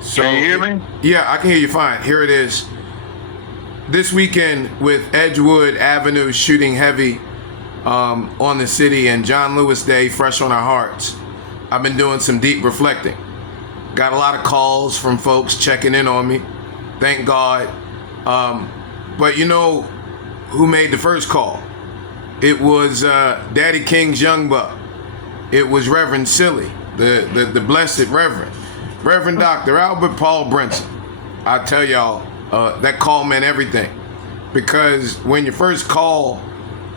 So, can you hear me? Yeah, I can hear you fine. Here it is. This weekend with Edgewood Avenue shooting heavy on the city and John Lewis Day fresh on our hearts, I've been doing some deep reflecting. Got a lot of calls from folks checking in on me. Thank God. But you know who made the first call? It was Daddy King's young buck. It was Reverend Silly, the blessed Reverend Dr. Albert Paul Brinson. I tell y'all, that call meant everything. Because when your first call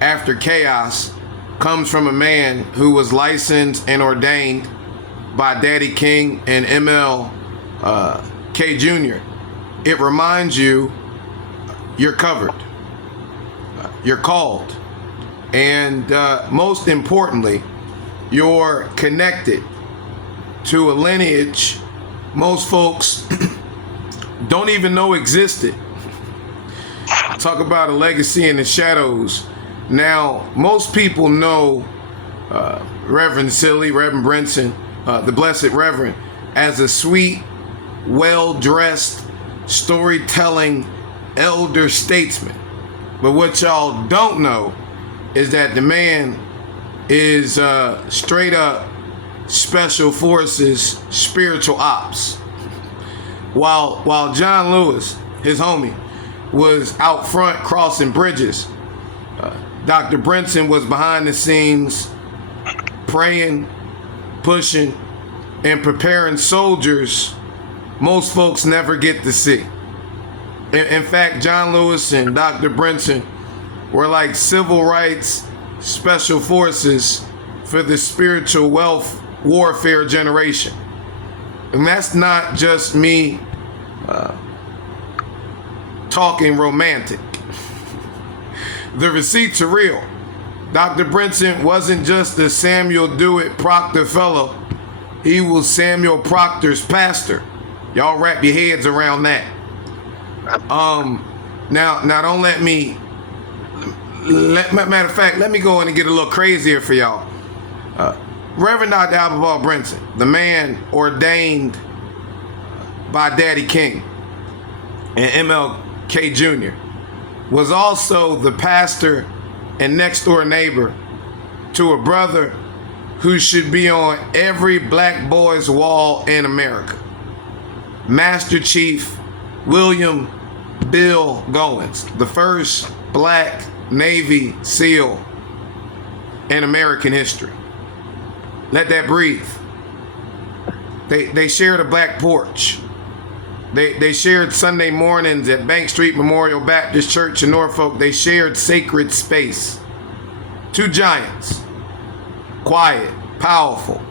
after chaos comes from a man who was licensed and ordained by Daddy King and MLK Jr., it reminds you you're covered. You're called. And most importantly, you're connected to a lineage most folks don't even know existed. Talk about a legacy in the shadows. Now, most people know Reverend Silly, Reverend Brinson, the Blessed Reverend, as a sweet, well-dressed, storytelling elder statesman. But what y'all don't know is that the man is straight up special forces spiritual ops. While John Lewis, his homie, was out front crossing bridges, Dr. Brinson was behind the scenes praying, pushing, and preparing soldiers most folks never get to see. In fact, John Lewis and Dr. Brinson were like civil rights special forces for the spiritual wealth warfare generation. And that's not just me talking romantic. The receipts are real. Dr. Brinson wasn't just the Samuel Dewitt Proctor fellow. He was Samuel Proctor's pastor. Y'all wrap your heads around that. Now don't let me, matter of fact, let me go in and get a little crazier for y'all. Reverend Dr. Albert Paul Brinson, the man ordained by Daddy King and MLK Jr., was also the pastor and next door neighbor to a brother who should be on every black boy's wall in America. Master Chief William Bill Goins, the first black Navy SEAL in American history. Let that breathe. They shared a black porch. They shared Sunday mornings at Bank Street Memorial Baptist Church in Norfolk. They shared sacred space. Two giants, quiet, powerful,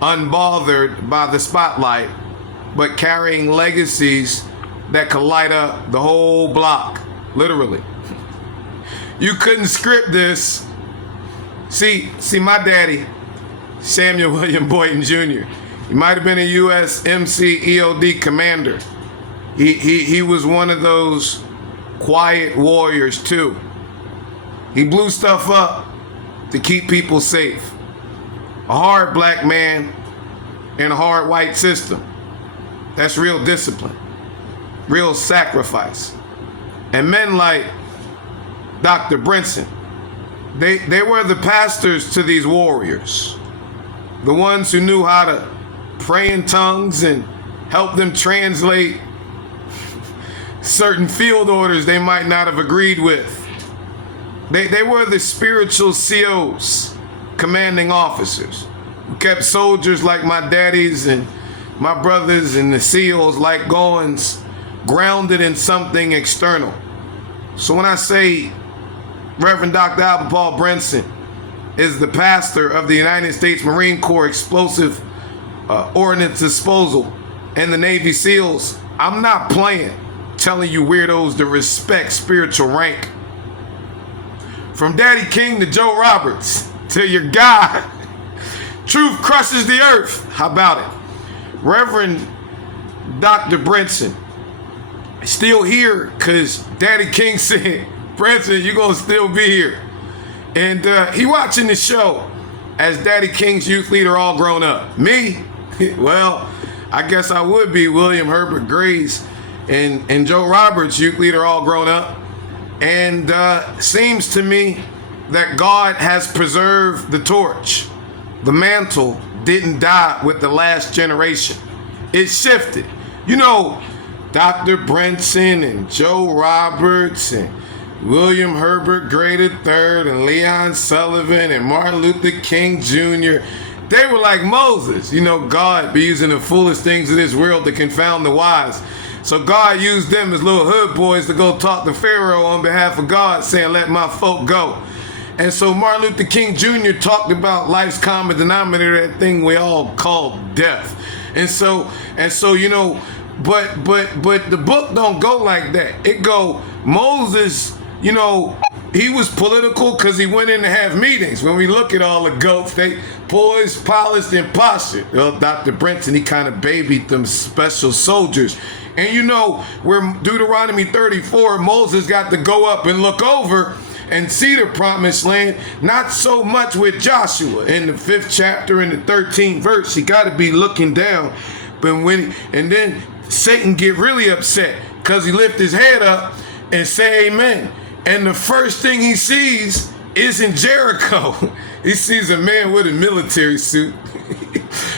unbothered by the spotlight, but carrying legacies that could light up the whole block, literally. You couldn't script this. See, my daddy, Samuel William Boynton Jr., he might have been a USMC EOD Commander. He was one of those quiet warriors too. He blew stuff up to keep people safe. A hard black man in a hard white system. That's real discipline, real sacrifice. And men like Dr. Brinson, they were the pastors to these warriors. The ones who knew how to pray in tongues and help them translate certain field orders they might not have agreed with. They were the spiritual COs, commanding officers, who kept soldiers like my daddies and my brothers and the SEALs like Goins grounded in something external. So when I say Reverend Dr. Albert Paul Brinson is the pastor of the United States Marine Corps Explosive Ordnance Disposal and the Navy SEALs, I'm not playing, telling you weirdos to respect spiritual rank. From Daddy King to Joe Roberts to your guy, truth crushes the earth. How about it? Reverend Dr. Brinson, still here because Daddy King said, Brinson, you're going to still be here. And he watching the show as Daddy King's youth leader all grown up. Me? Well, I guess I would be William Herbert Grace and Joe Roberts, youth leader, all grown up. And seems to me that God has preserved the torch. The mantle didn't die with the last generation. It shifted. You know, Dr. Brinson and Joe Roberts and William Herbert Gray III and Leon Sullivan and Martin Luther King Jr., they were like Moses. You know, God be using the foolish things of this world to confound the wise. So God used them as little hood boys to go talk to Pharaoh on behalf of God, saying, let my folk go. And so Martin Luther King Jr. talked about life's common denominator, that thing we all call death. And so, you know, but the book don't go like that. It go, Moses, you know, he was political because he went in to have meetings. When we look at all the goats, they poised, polished, and postured. Well, Dr. Brinson, he kind of babied them special soldiers. And you know, where Deuteronomy 34, Moses got to go up and look over and see the promised land, not so much with Joshua. In the 5th chapter, in the 13th verse, he got to be looking down. But and then Satan get really upset because he lift his head up and say amen. And the first thing he sees is in Jericho. He sees a man with a military suit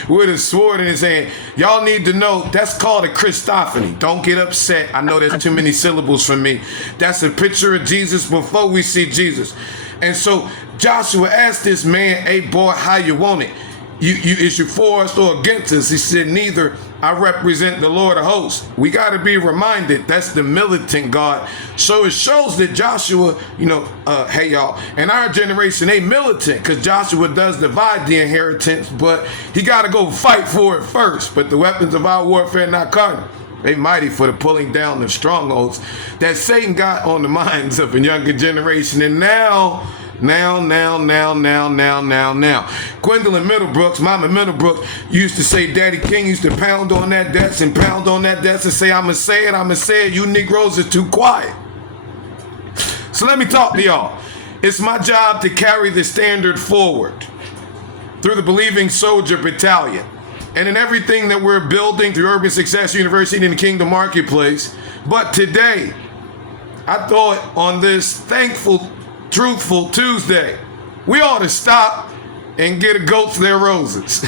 with a sword in his hand. Y'all need to know that's called a Christophany. Don't get upset. I know there's too many syllables for me. That's a picture of Jesus before we see Jesus. And so Joshua asked this man, hey boy, how you want it? Is you for us or against us? He said, neither. I represent the Lord of hosts. We got to be reminded that's the militant God. So it shows that Joshua, you know, hey y'all, in our generation, they militant because Joshua does divide the inheritance, but he got to go fight for it first. But the weapons of our warfare are not carnal. They mighty for the pulling down the strongholds that Satan got on the minds of a younger generation. And now. Gwendolyn Middlebrooks, Mama Middlebrooks, used to say Daddy King used to pound on that desk and pound on that desk and say, I'ma say it, you Negroes are too quiet. So let me talk to y'all. It's my job to carry the standard forward through the Believing Soldier Battalion. And in everything that we're building through Urban Success University and the Kingdom Marketplace. But today, I thought on this thankful, truthful Tuesday, we ought to stop and get a goats their roses.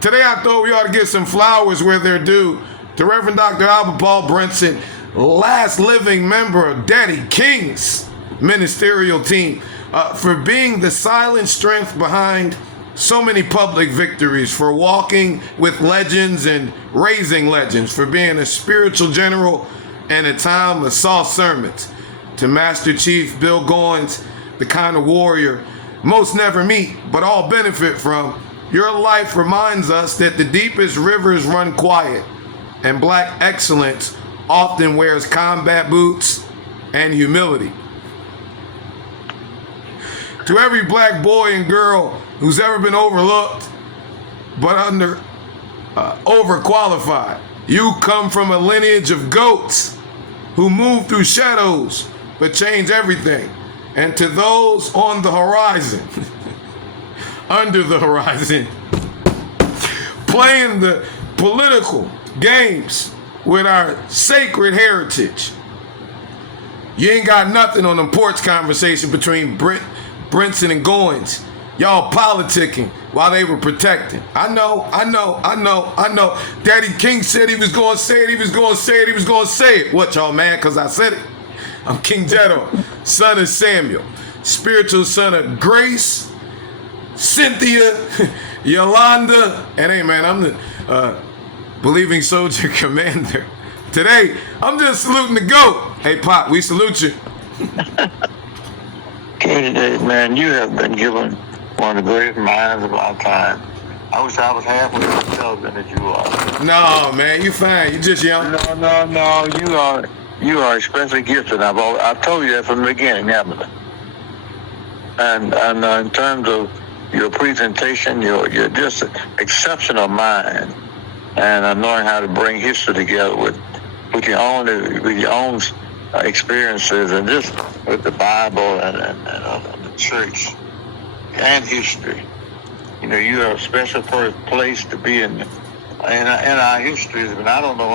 Today I thought we ought to give some flowers where they're due to Reverend Dr. Albert Paul Brinson, last living member of Daddy King's ministerial team, for being the silent strength behind so many public victories, for walking with legends and raising legends, for being a spiritual general and a time of soft sermons. To Master Chief Bill Goins, the kind of warrior most never meet, but all benefit from. Your life reminds us that the deepest rivers run quiet, and black excellence often wears combat boots and humility. To every black boy and girl who's ever been overlooked, but overqualified, you come from a lineage of goats who move through shadows but change everything. And to those on the horizon, under the horizon, playing the political games with our sacred heritage, you ain't got nothing on the porch conversation between Brinson and Goins. Y'all politicking while they were protecting. I know. Daddy King said he was going to say it. What, y'all mad because I said it? I'm KingJerlo, son of Samuel, spiritual son of Grace, Cynthia, Yolanda, and hey man, I'm the Believing Soldier Commander. Today, I'm just saluting the GOAT. Hey Pop, we salute you. KJ, man, you have been given one of the greatest minds of our time. I wish I was half as intelligent as you are. No, man, you fine. You just young. No, you are especially gifted. I've told you that from the beginning, haven't I? And in terms of your presentation, you're just an exceptional mind, and knowing how to bring history together with your own experiences, and just with the Bible and the church and history. You know, you are a special place to be in in our histories, and I don't know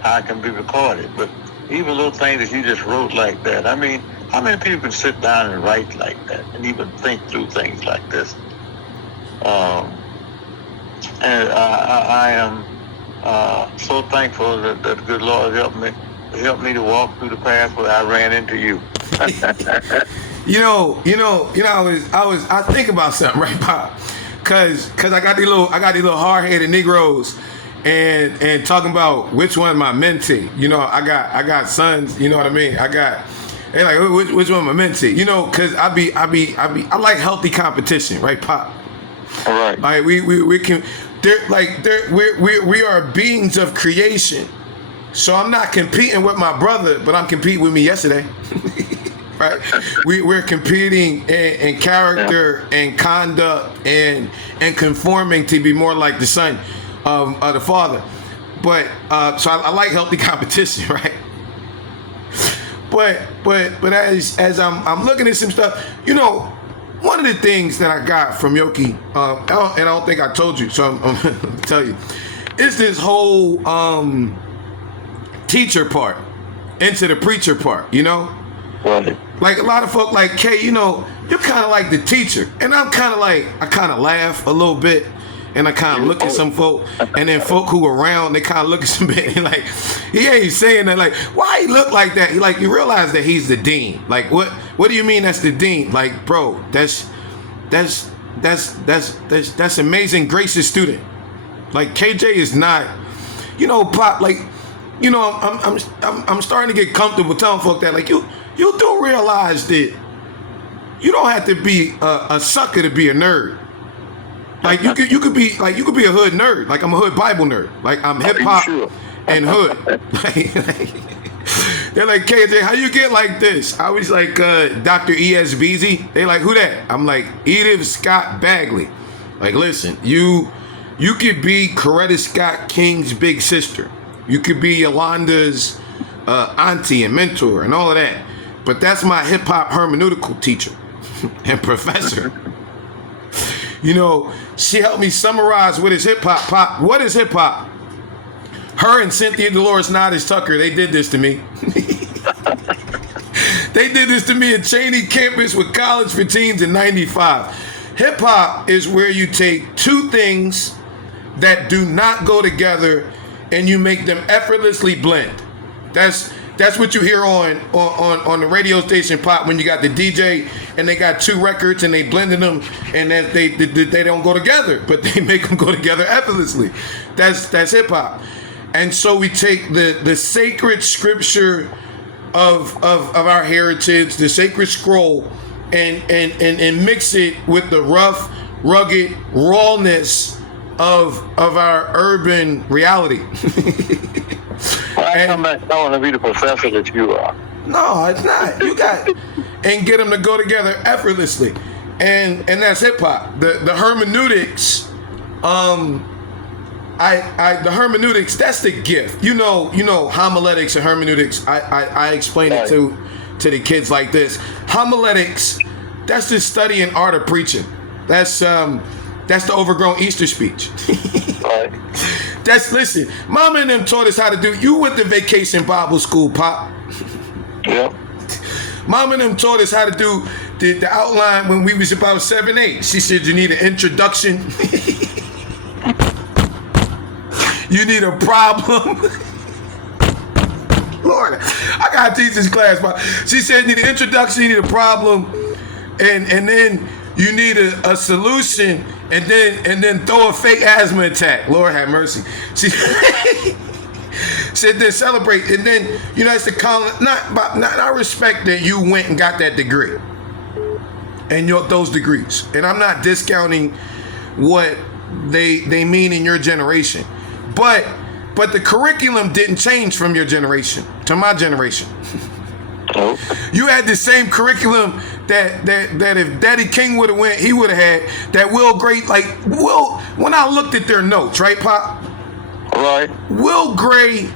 how it can be recorded, but even little things that you just wrote like that. I mean, how many people can sit down and write like that and even think through things like this? And I am so thankful that the good Lord helped me to walk through the path where I ran into you. I think about something, right, Pop? Cause I got these little hard-headed Negroes and talking about which one my mentee. I got sons, you know what I mean? They like which one my mentee, cause I like healthy competition, right, Pop? All right. Like we are beings of creation. So I'm not competing with my brother, but I'm competing with me yesterday. Right? We're competing in character and conduct and conforming to be more like the son of the father. But so I like healthy competition, right? But as I'm looking at some stuff, one of the things that I got from Yoki, and I don't think I told you, so I'm gonna tell you, is this whole teacher part into the preacher part, Right. Like a lot of folk like, Kay, you're kind of like the teacher. And I'm kind of like, I kind of laugh a little bit. And I kind of look at some folk. And then folk who around, they kind of look at some bit. And like, he ain't saying that. Like, why he look like that? You realize that he's the dean. Like, what do you mean that's the dean? Like, bro, that's amazing gracious student. Like, KJ is not, Pop, like, I'm starting to get comfortable telling folk that, like, you do realize that you don't have to be a sucker to be a nerd. Like you could be a hood nerd. Like I'm a hood Bible nerd. Like I'm hip hop and hood. They're like, KJ, how you get like this? I was like, Dr. E.S. Beasy. They like, who that? I'm like, Edith Scott Bagley. Like, listen, you could be Coretta Scott King's big sister. You could be Yolanda's auntie and mentor and all of that. But that's my hip-hop hermeneutical teacher and professor. She helped me summarize what is hip-hop. Pop, what is hip-hop? Her and Cynthia Dolores Nottis Tucker, they did this to me. They did this to me at Cheney campus with College for Teens in 95. Hip-hop is where you take two things that do not go together and you make them effortlessly blend. That's what you hear on the radio station, Pop, when you got the DJ and they got two records and they blended them and then they don't go together, but they make them go together effortlessly. That's hip hop. And so we take the sacred scripture of our heritage, the sacred scroll, and mix it with the rough, rugged rawness of our urban reality. Well, I come back, I want to be the professor that you are. No, it's not. You got and get them to go together effortlessly, and that's hip hop. The hermeneutics, the hermeneutics. That's the gift. Homiletics and hermeneutics. I explain it to the kids like this. Homiletics. That's the study and art of preaching. That's the overgrown Easter speech. Right. Listen, Mama and them taught us how to do. You went to Vacation Bible School, Pop. Yep. Mama and them taught us how to do the outline when we was about 7, 8. She said you need an introduction. You need a problem. Lord, I gotta teach this class, Pop. She said you need an introduction, you need a problem, and then you need a solution, and then throw a fake asthma attack. Lord have mercy. She said then celebrate, and then it's the I respect that you went and got that degree, and those degrees, and I'm not discounting what they mean in your generation, but the curriculum didn't change from your generation to my generation. You had the same curriculum that if Daddy King would have went, he would have had. That Will Gray, when I looked at their notes, right, Pop? Right. Will Gray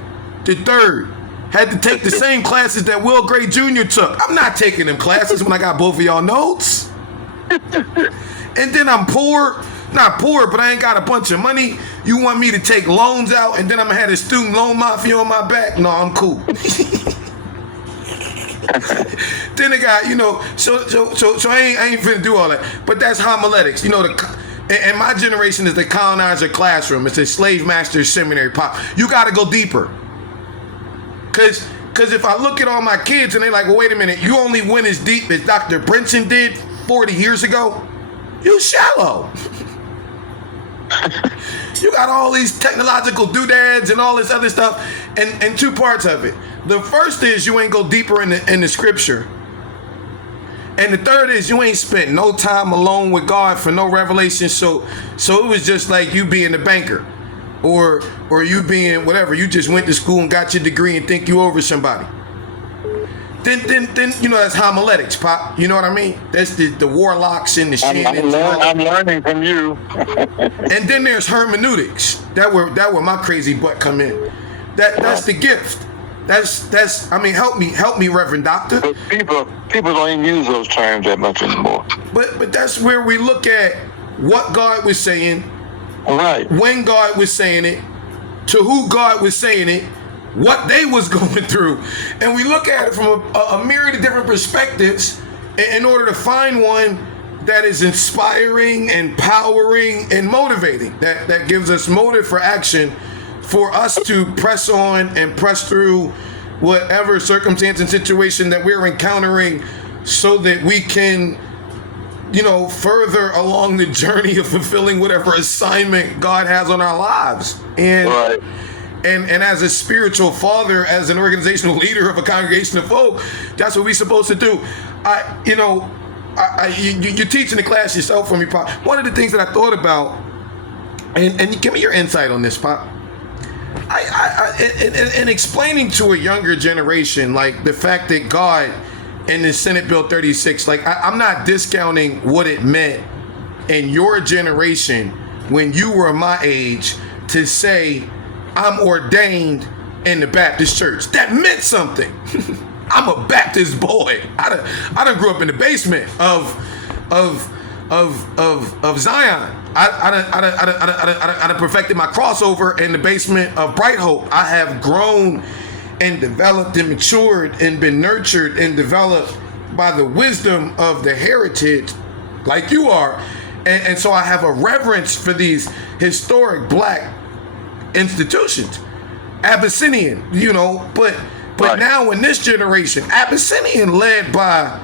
III had to take the same classes that Will Gray Jr. took. I'm not taking them classes when I got both of y'all notes. And then I'm poor, Not poor, but I ain't got a bunch of money. You want me to take loans out and then I'm gonna have a student loan mafia on my back? No, I'm cool. Then they got, so I ain't finna do all that. But that's homiletics. And my generation is the colonizer classroom. It's a slave master seminary pop. You gotta go deeper. Cause if I look at all my kids and they like, well, wait a minute, you only went as deep as Dr. Brinson did 40 years ago, you shallow. You got all these technological doodads and all this other stuff, and two parts of it. The first is you ain't go deeper in the scripture. And the third is you ain't spent no time alone with God for no revelation. So it was just like you being a banker or you being whatever. You just went to school and got your degree and think you over somebody. Then that's homiletics, Pop. You know what I mean? That's the warlocks and the shit. I'm learning from you. And then there's hermeneutics. That where my crazy butt come in. That's the gift. That's help me, Reverend Doctor. But people don't even use those terms that much anymore. But that's where we look at what God was saying, right? When God was saying it, to who God was saying it, what they was going through, and we look at it from a myriad of different perspectives in order to find one that is inspiring, empowering, and motivating. That gives us motive for action, for us to press on and press through whatever circumstance and situation that we're encountering, so that we can, further along the journey of fulfilling whatever assignment God has on our lives. And right. And as a spiritual father, as an organizational leader of a congregation of folk, that's what we're supposed to do. You're teaching the class yourself for me, Pop. One of the things that I thought about, and give me your insight on this, Pop. In explaining to a younger generation, like the fact that God in the Senate Bill 36, like I'm not discounting what it meant in your generation when you were my age to say, I'm ordained in the Baptist Church. That meant something. I'm a Baptist boy. I done grew up in the basement of Zion. I done perfected my crossover in the basement of Bright Hope. I have grown and developed and matured and been nurtured and developed by the wisdom of the heritage, like you are. And so I have a reverence for these historic Black institutions. Abyssinian, but right. Now in this generation, Abyssinian led by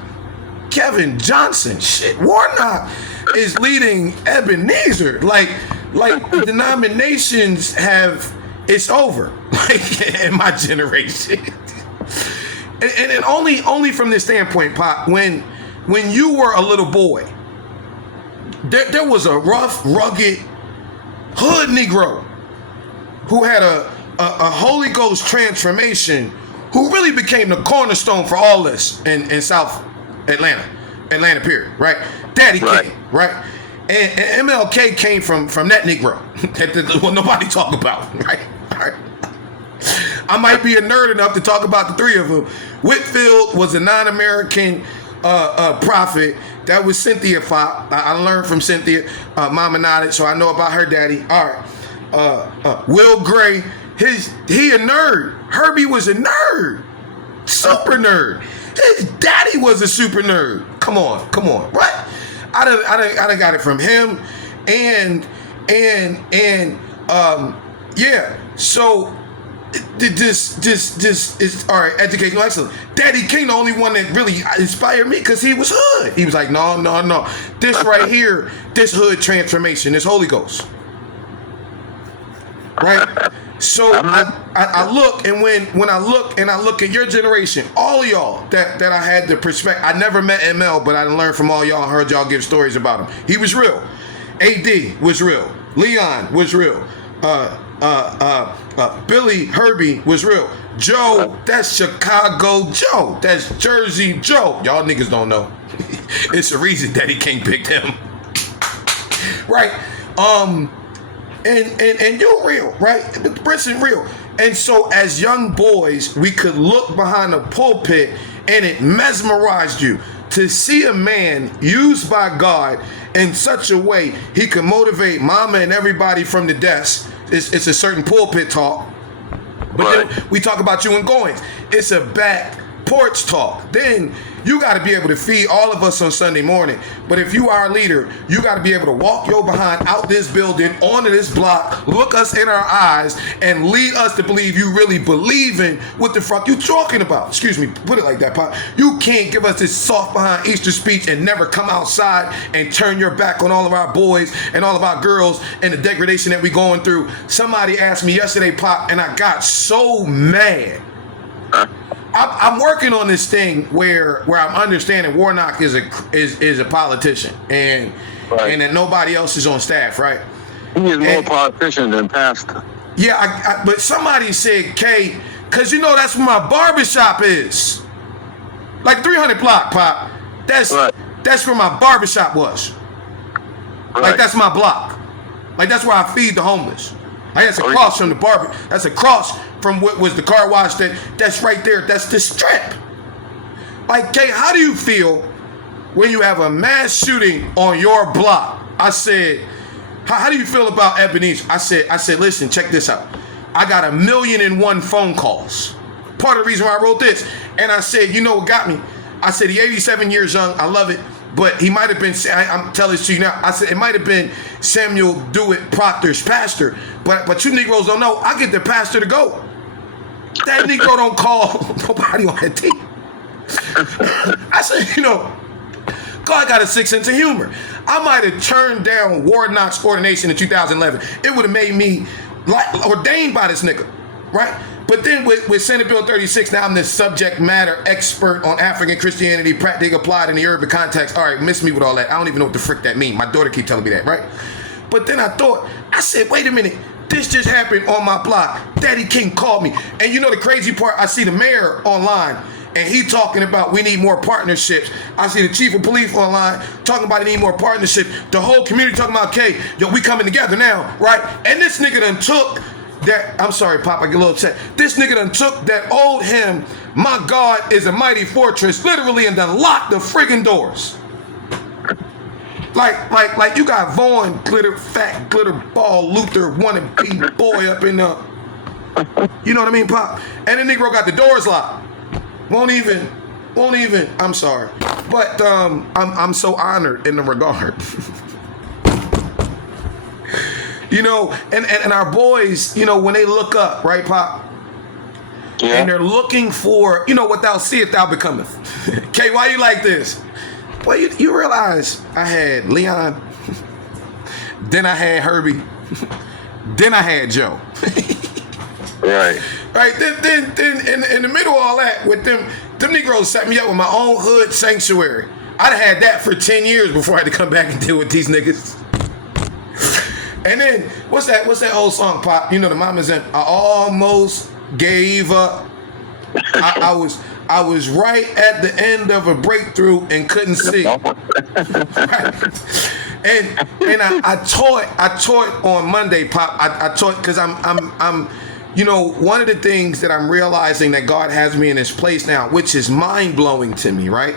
Kevin Johnson, Warnock is leading Ebenezer. Like the denominations it's over. Like in my generation. and only from this standpoint, Pop, when you were a little boy, there was a rough, rugged hood Negro who had a Holy Ghost transformation, who really became the cornerstone for all this in South Atlanta period, right? Daddy King, right? And MLK came from that Negro that nobody talk about, right? I might be a nerd enough to talk about the three of them. Whitfield was a non-American prophet. That was Cynthia Fopp. I learned from Cynthia, Mama nodded, so I know about her daddy. All right. Will Gray, he a nerd. Herbie was a nerd, super nerd. His daddy was a super nerd. Come on, right? I done got it from him, and yeah. So this is all right. Educational excellence. Daddy King, the only one that really inspired me, because he was hood. He was like, no. This right here, this hood transformation, this Holy Ghost. Right, so I look, and when I look at your generation, all of y'all that I had the perspective. I never met ML, but I learned from all y'all. Heard y'all give stories about him. He was real. AD was real. Leon was real. Billy Herbie was real. Joe, that's Chicago Joe. That's Jersey Joe. Y'all niggas don't know. It's a reason Daddy King picked him. Right. And you're real, right? Brinson real. And so as young boys, we could look behind the pulpit and it mesmerized you to see a man used by God in such a way he can motivate mama and everybody from the desk. It's a certain pulpit talk. But then we talk about you and Goins. It's a back porch talk. Then you got to be able to feed all of us on Sunday morning. But if you are a leader, you got to be able to walk your behind out this building, onto this block, look us in our eyes, and lead us to believe you really believe in what the fuck you talking about. Excuse me, put it like that, Pop. You can't give us this soft behind Easter speech and never come outside and turn your back on all of our boys and all of our girls and the degradation that we going through. Somebody asked me yesterday, Pop, and I got so mad. I'm working on this thing where I'm understanding Warnock is a politician and that nobody else is on staff, right? He is more politician than pastor. Yeah, but somebody said, K, because that's where my barbershop is. Like 300 block, Pop. That's where my barbershop was. Right. Like that's my block. Like that's where I feed the homeless. Like that's across from the barber. That's across from what was the car wash. That's right there. That's the strip. Like, Kay, how do you feel when you have a mass shooting on your block? I said, how do you feel about Ebenezer? I said, listen, check this out. I got 1,000,001 phone calls. Part of the reason why I wrote this. And I said, you know what got me? I said, he's 87 years young. I love it. But he might have been, I'm telling this to you now, I said it might have been Samuel Dewitt Proctor's pastor. But you Negroes don't know, I get the pastor to go. That Negro don't call nobody on that team. I said, God got a sick sense of humor. I might have turned down Warnock's ordination in 2011. It would have made me ordained by this nigga, right? But then with Senate Bill 36, now I'm the subject matter expert on African Christianity, practically applied in the urban context. All right, miss me with all that. I don't even know what the frick that means. My daughter keep telling me that, right? But then I said, wait a minute. This just happened on my block. Daddy King called me. And the crazy part, I see the mayor online, and he talking about we need more partnerships. I see the chief of police online talking about they need more partnerships. The whole community talking about, we coming together now, right? And this nigga done took that, I'm sorry, Pop, I get a little upset. This nigga done took that old hymn, my God is a mighty fortress, literally, and done locked the friggin' doors. Like you got Vaughn, fat glitter ball, Luther, wannabe boy up in the, you know what I mean, Pop? And the Negro got the doors locked. Won't even, I'm sorry. But I'm so honored in the regard. And our boys, when they look up, right, Pop? Yeah. And they're looking for, what thou seest, thou becometh. Kay, why you like this? Well, you realize I had Leon, then I had Herbie, then I had Joe. Right. Right. Then in the middle of all that, with them Negroes set me up with my own hood sanctuary. I'd have had that for 10 years before I had to come back and deal with these niggas. And then what's that old song, Pop? The mamas in I almost gave up. I was right at the end of a breakthrough and couldn't see. Right. And I taught on Monday, Pop. I taught because I'm one of the things that I'm realizing that God has me in this place now, which is mind blowing to me, right?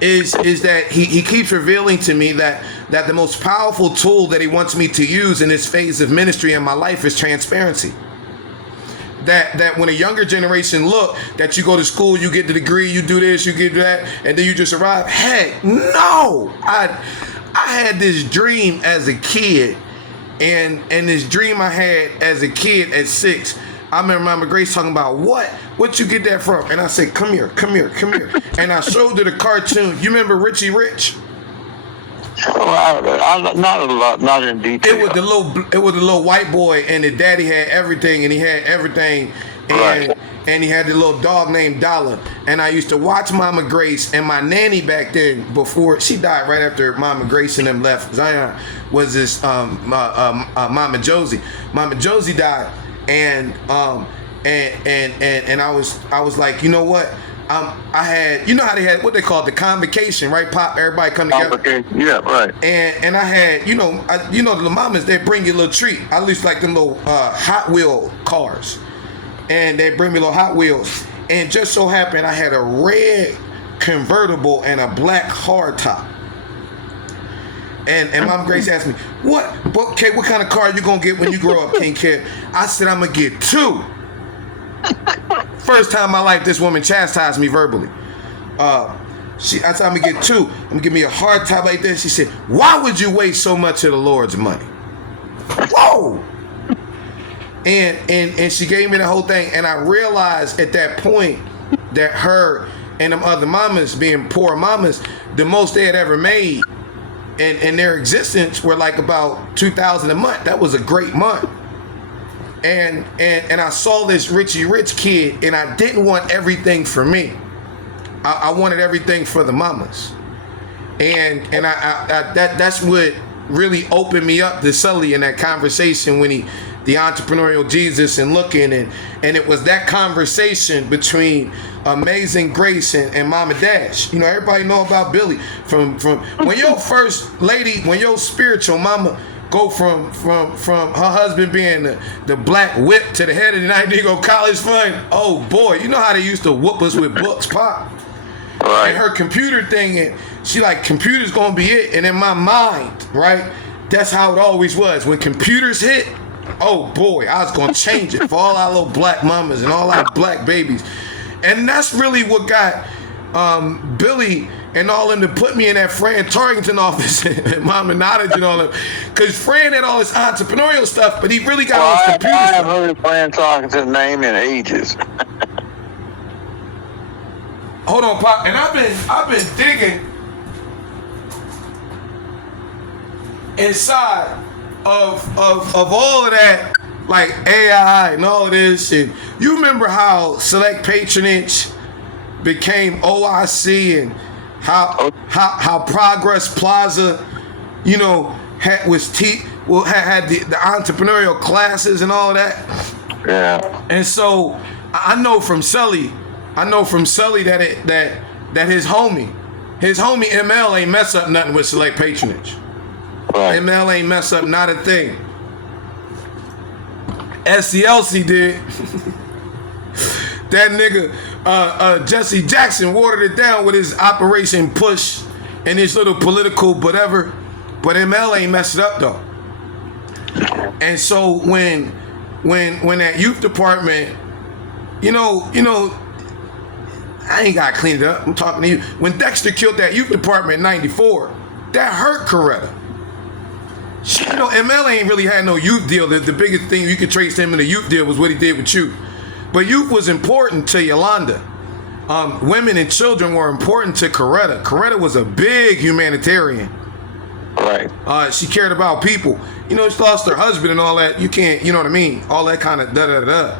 Is that he keeps revealing to me that the most powerful tool that he wants me to use in this phase of ministry in my life is transparency. That when a younger generation look, that you go to school, you get the degree, you do this, you get that, and then you just arrive. Heck, no! I had this dream as a kid, and this dream I had as a kid at 6. I remember Mama Grace talking about what you get that from? And I said, come here. And I showed her the cartoon. You remember Richie Rich? Not a lot, not in detail. It was the little white boy, and the daddy had everything, and he had everything, and he had the little dog named Dollar. And I used to watch Mama Grace, and my nanny back then, before she died, right after Mama Grace and them left Zion, was this Mama Josie. Mama Josie died, and I was like, you know what? I had, how they had what they call the convocation, right? Pop, everybody come together. Yeah, right. And I had, the mamas, they bring you a little treat. I used to like them little Hot Wheel cars, and they bring me little Hot Wheels. And just so happened, I had a red convertible and a black hardtop. And Mama Grace asked me, what kind of car you gonna get when you grow up, King Kid? I said, I'm gonna get 2. First time in my life this woman chastised me verbally. I said, I'm gonna get 2. I'm gonna give me a hard time like this. She said, why would you waste so much of the Lord's money? Whoa! And she gave me the whole thing, and I realized at that point that her and them other mamas, being poor mamas, the most they had ever made in their existence were like about $2,000 a month. That was a great month. And I saw this Richie Rich kid, and I didn't want everything for me. I wanted everything for the mamas. And that's what really opened me up to Sully in that conversation when the entrepreneurial Jesus and looking, and it was that conversation between Amazing Grace and Mama Dash. You know, everybody know about Billy from when your first lady, when your spiritual mama go from her husband being the black whip to the head of the night Negro College Fund. Oh boy, you know how they used to whoop us with books, Pop. Right. And her computer thing, and she like, computer's gonna be it. And in my mind, right, that's how it always was. When computers hit, oh boy, I was gonna change it for all our little black mamas and all our black babies. And that's really what got Billy and all them to put me in that Fran Tarkenton office and Mama Nottage and all them. Because Fran had all this entrepreneurial stuff, but he really got all his computer stuff. I haven't heard Fran Tarkenton's name in ages. Hold on, Pop. And I've been digging inside of all of that, like AI and all of this. And you remember how Select Patronage became OIC, and how Progress Plaza, you know, had the entrepreneurial classes and all of that. Yeah. And so I know from Sully that his homie ML ain't mess up nothing with Select Patronage. Right. ML ain't mess up not a thing. SCLC did. That nigga Jesse Jackson watered it down with his Operation Push and his little political whatever, but ML ain't messed it up though. And so when that youth department, you know, I ain't gotta clean it up. I'm talking to you. When Dexter killed that youth department in '94, that hurt Coretta. You know, ML ain't really had no youth deal. The biggest thing you could trace him in the youth deal was what he did with youth. But youth was important to Yolanda. Women and children were important to Coretta. Coretta was a big humanitarian. Right. She cared about people. You know, she lost her husband and all that. You can't, you know what I mean? All that kind of da-da-da-da.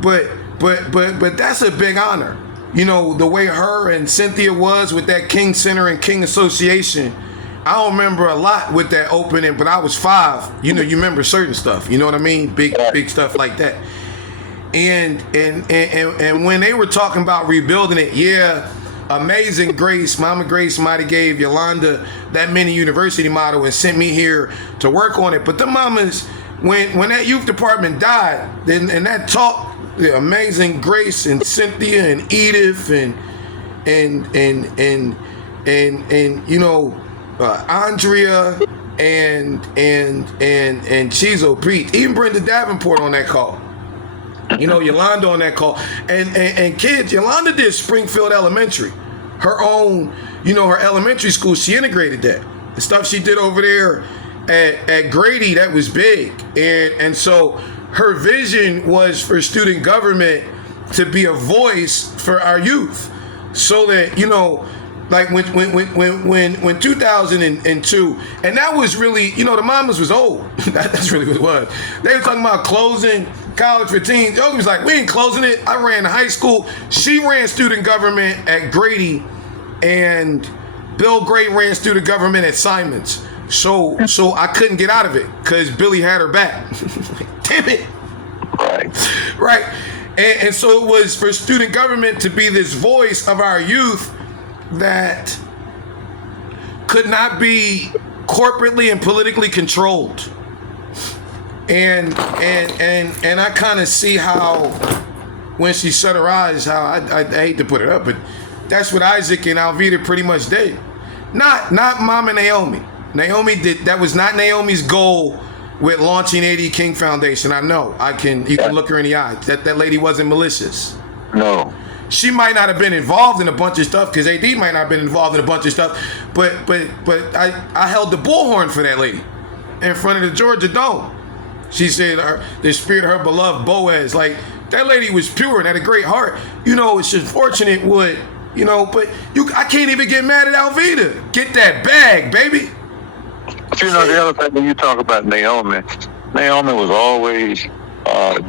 But that's a big honor. You know, the way her and Cynthia was with that King Center and King Association. I don't remember a lot with that opening, but I was 5. You know, you remember certain stuff. You know what I mean? Big stuff like that. And when they were talking about rebuilding it, yeah, Amazing Grace, Mama Grace might have gave Yolanda that mini university model and sent me here to work on it. But the mamas, when that youth department died, and that talk, the Amazing Grace and Cynthia and Edith and you know, Andrea and Chizo Pete, even Brenda Davenport on that call. You know, Yolanda on that call. And kids, Yolanda did Springfield Elementary. Her own, you know, her elementary school, she integrated that. The stuff she did over there at Grady, that was big. And so her vision was for student government to be a voice for our youth. So that, you know, like when 2002, and that was really, you know, the mamas was old. That's really what it was. They were talking about closing college for teens. Yogi was like, we ain't closing it. I ran high school. She ran student government at Grady, and Bill Gray ran student government at Simons. So I couldn't get out of it because Billy had her back. Damn it. Right. And so it was for student government to be this voice of our youth that could not be corporately and politically controlled. And I kind of see how when she shut her eyes, how I hate to put it up, but that's what Isaac and Alveda pretty much did. Not Mama Naomi. That was not Naomi's goal with launching AD King Foundation. I know. You can look her in the eye. That lady wasn't malicious. No. She might not have been involved in a bunch of stuff, because AD might not have been involved in a bunch of stuff, but I held the bullhorn for that lady in front of the Georgia Dome. She said the spirit of her beloved Boaz, like, that lady was pure and had a great heart. It's just fortunate I can't even get mad at Alveda. Get that bag, baby. But the other thing, when you talk about Naomi was always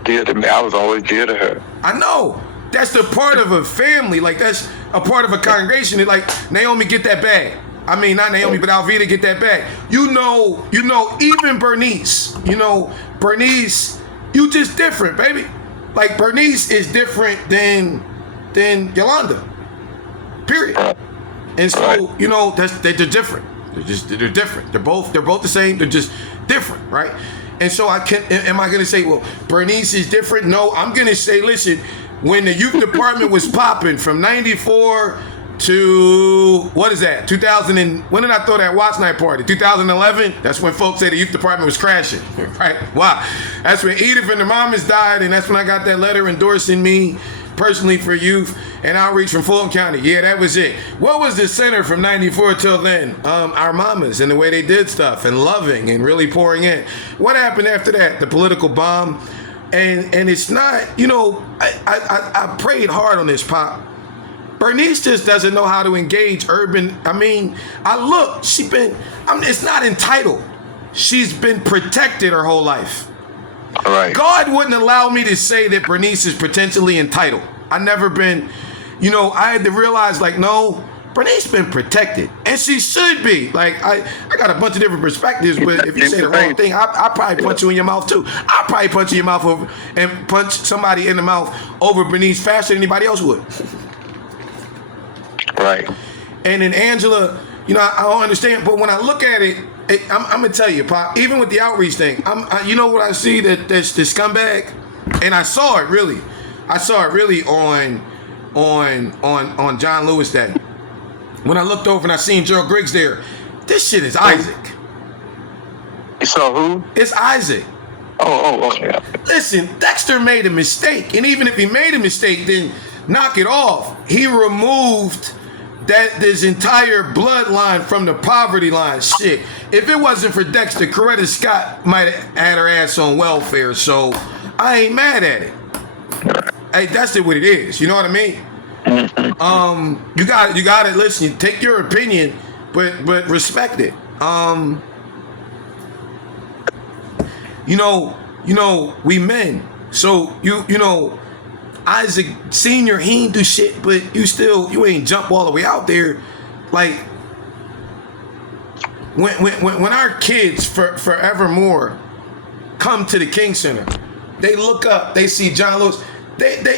dear to me. I was always dear to her. I know. That's the part of a family. Like, that's a part of a congregation. Like, Naomi, get that bag. I mean, not Naomi, but Alveda, get that bag. Even Bernice. Bernice, you just different, baby. Like, Bernice is different than Yolanda. Period. And so, they're different. They're different. They're both the same. They're just different, right? And so am I going to say, well, Bernice is different? No, I'm going to say, listen, when the youth department was popping from 94 to, what is that, 2000 and, when did I throw that watch night party? 2011? That's when folks said the youth department was crashing, right? Wow. That's when Edith and the mamas died, and that's when I got that letter endorsing me personally for youth and outreach from Fulton County. Yeah, that was it. What was the center from 94 till then? Our mamas and the way they did stuff and loving and really pouring in. What happened after that? The political bomb. And it's not, I prayed hard on this, Pop. Bernice just doesn't know how to engage urban. I mean, it's not entitled. She's been protected her whole life. All right. God wouldn't allow me to say that Bernice is potentially entitled. I never been, I had to realize, like, no, Bernice been protected, and she should be. Like, I got a bunch of different perspectives, but if you say the wrong thing, I'll probably punch you in your mouth too. I'll probably punch you in your mouth over and punch somebody in the mouth over Bernice faster than anybody else would. Right. And then Angela, I don't understand, but when I look at it, I'm gonna tell you, Pop. Even with the outreach thing, you know what I see, that this scumbag, and I saw it really on John Lewis Day. When I looked over and I seen Gerald Griggs there, this shit is Isaac. You saw who? It's Isaac. Oh, yeah. Listen, Dexter made a mistake, and even if he made a mistake, then knock it off. He removed this entire bloodline from the poverty line. Shit, if it wasn't for Dexter, Coretta Scott might have had her ass on welfare. So I ain't mad at it. Hey, that's what it is. You know what I mean? You got to listen. Take your opinion, but respect it. We men. So Isaac Senior, he ain't do shit, but you ain't jump all the way out there. Like, when our kids forevermore come to the King Center, they look up, they see John Lewis.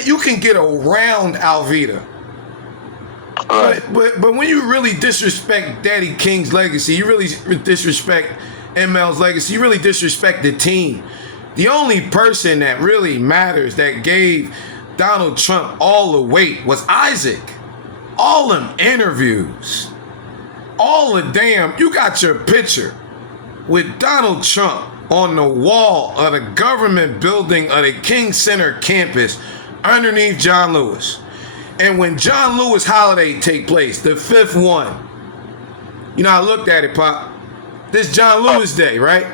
You can get around Alveda. But when you really disrespect Daddy King's legacy, you really disrespect ML's legacy, you really disrespect the team. The only person that really matters, that gave Donald Trump all the weight, was Isaac. All them interviews, all the damn, you got your picture with Donald Trump on the wall of the government building of the King Center campus underneath John Lewis. And when John Lewis holiday take place, the 5th one, I looked at it, Pop. This John Lewis Day, right?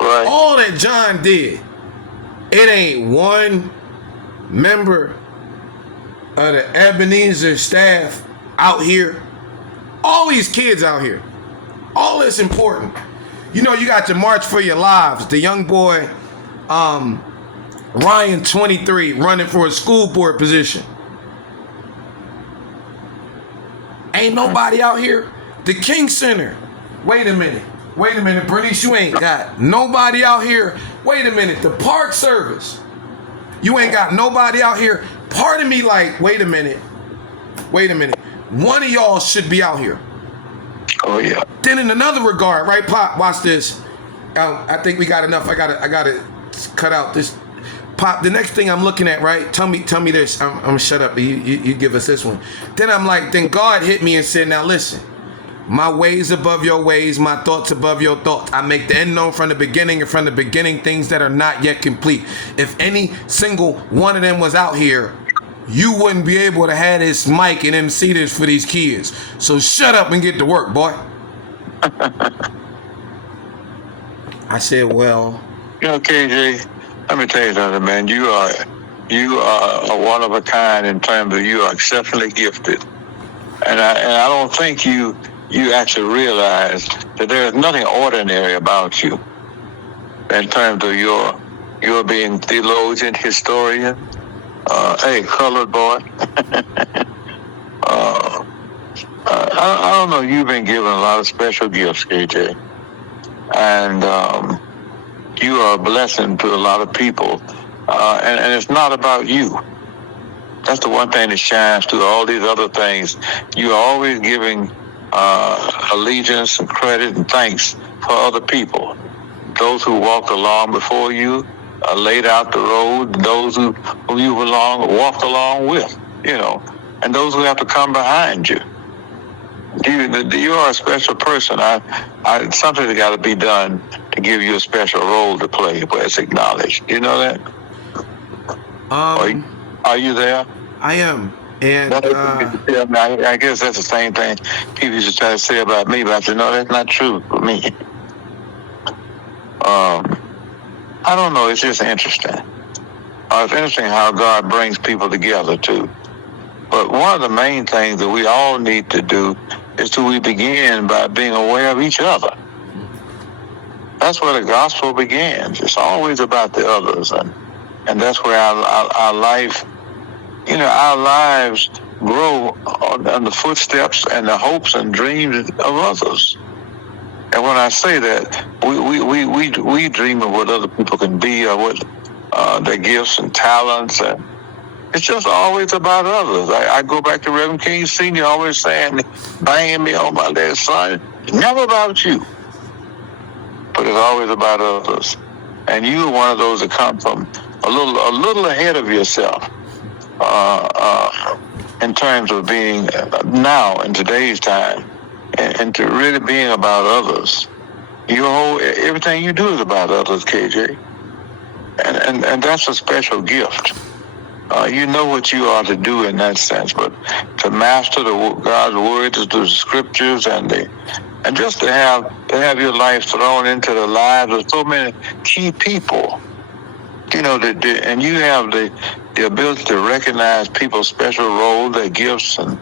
Right. All that John did, it ain't one member of the Ebenezer staff out here. All these kids out here. All this important. You got your March for Your Lives. The young boy, Ryan, 23, running for a school board position. Ain't nobody out here. The King Center. Wait a minute, Bernice, you ain't got nobody out here. Wait a minute, the Park Service. You ain't got nobody out here. Part of me like, wait a minute. One of y'all should be out here. Oh, yeah. Then in another regard, right, Pop, watch this. I think we got enough. I gotta cut out this. Pop, the next thing I'm looking at, right? Tell me this. I'm gonna shut up. You give us this one. Then I'm like, then God hit me and said, now listen, My ways above your ways, my thoughts above your thoughts. I make the end known from the beginning, and from the beginning things that are not yet complete. If any single one of them was out here, you wouldn't be able to have this mic and MC this for these kids. So shut up and get to work, boy. I said, well. You know, KJ, let me tell you something, man. You are a one of a kind in terms of you are exceptionally gifted. And I don't think you actually realize that there is nothing ordinary about you in terms of your being theologian, historian, hey, colored boy. I don't know, you've been given a lot of special gifts, KJ. And you are a blessing to a lot of people. And it's not about you. That's the one thing that shines through all these other things. You are always giving allegiance and credit and thanks for other people. Those who walked along before you, laid out the road, those who you walked along with, you know, and those who have to come behind you. You are a special person. Something's got to be done to give you a special role to play where it's acknowledged. You know that? Are you there? I am. And I guess that's the same thing people used to try to say about me, but I said, no, that's not true for me. I don't know. It's just interesting. It's interesting how God brings people together, too. But one of the main things that we all need to do is we begin by being aware of each other. That's where the gospel begins. It's always about the others, and that's where our life, you know, our lives grow on the footsteps and the hopes and dreams of others. And when I say that, we dream of what other people can be, or what their gifts and talents, and it's just always about others. I go back to Reverend King Sr. always saying, banging me on my leg, son, it's never about you, but it's always about others. And you are one of those that come from a little ahead of yourself in terms of being now in today's time, and to really being about others. Everything you do is about others, KJ, and that's a special gift. You know what you are to do in that sense, but to master God's word, to do the scriptures, and just to have your life thrown into the lives of so many key people, you know, and you have the ability to recognize people's special roles, their gifts, and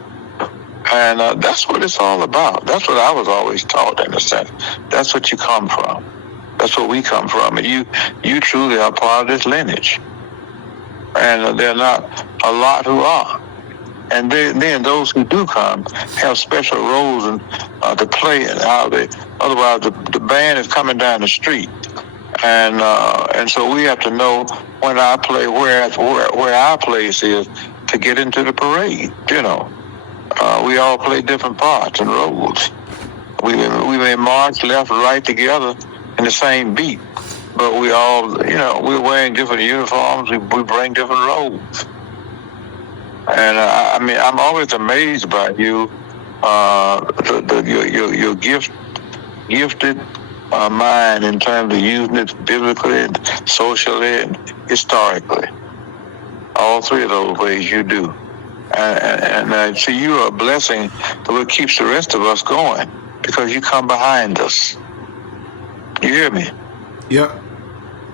that's what it's all about. That's what I was always taught, in a sense. That's what you come from. That's where we come from, and you truly are part of this lineage. And there are not a lot who are. And then those who do come have special roles to play in how otherwise the band is coming down the street. And so we have to know when our play, where our place is to get into the parade, you know. We all play different parts and roles. We may march left and right together in the same beat, but we all, you know, we're wearing different uniforms. We bring different roles. And I mean, I'm always amazed by you, your gifted mind in terms of using it biblically, and socially, and historically. All three of those ways you do. And so you are a blessing to what keeps the rest of us going, because you come behind us. You hear me? Yep.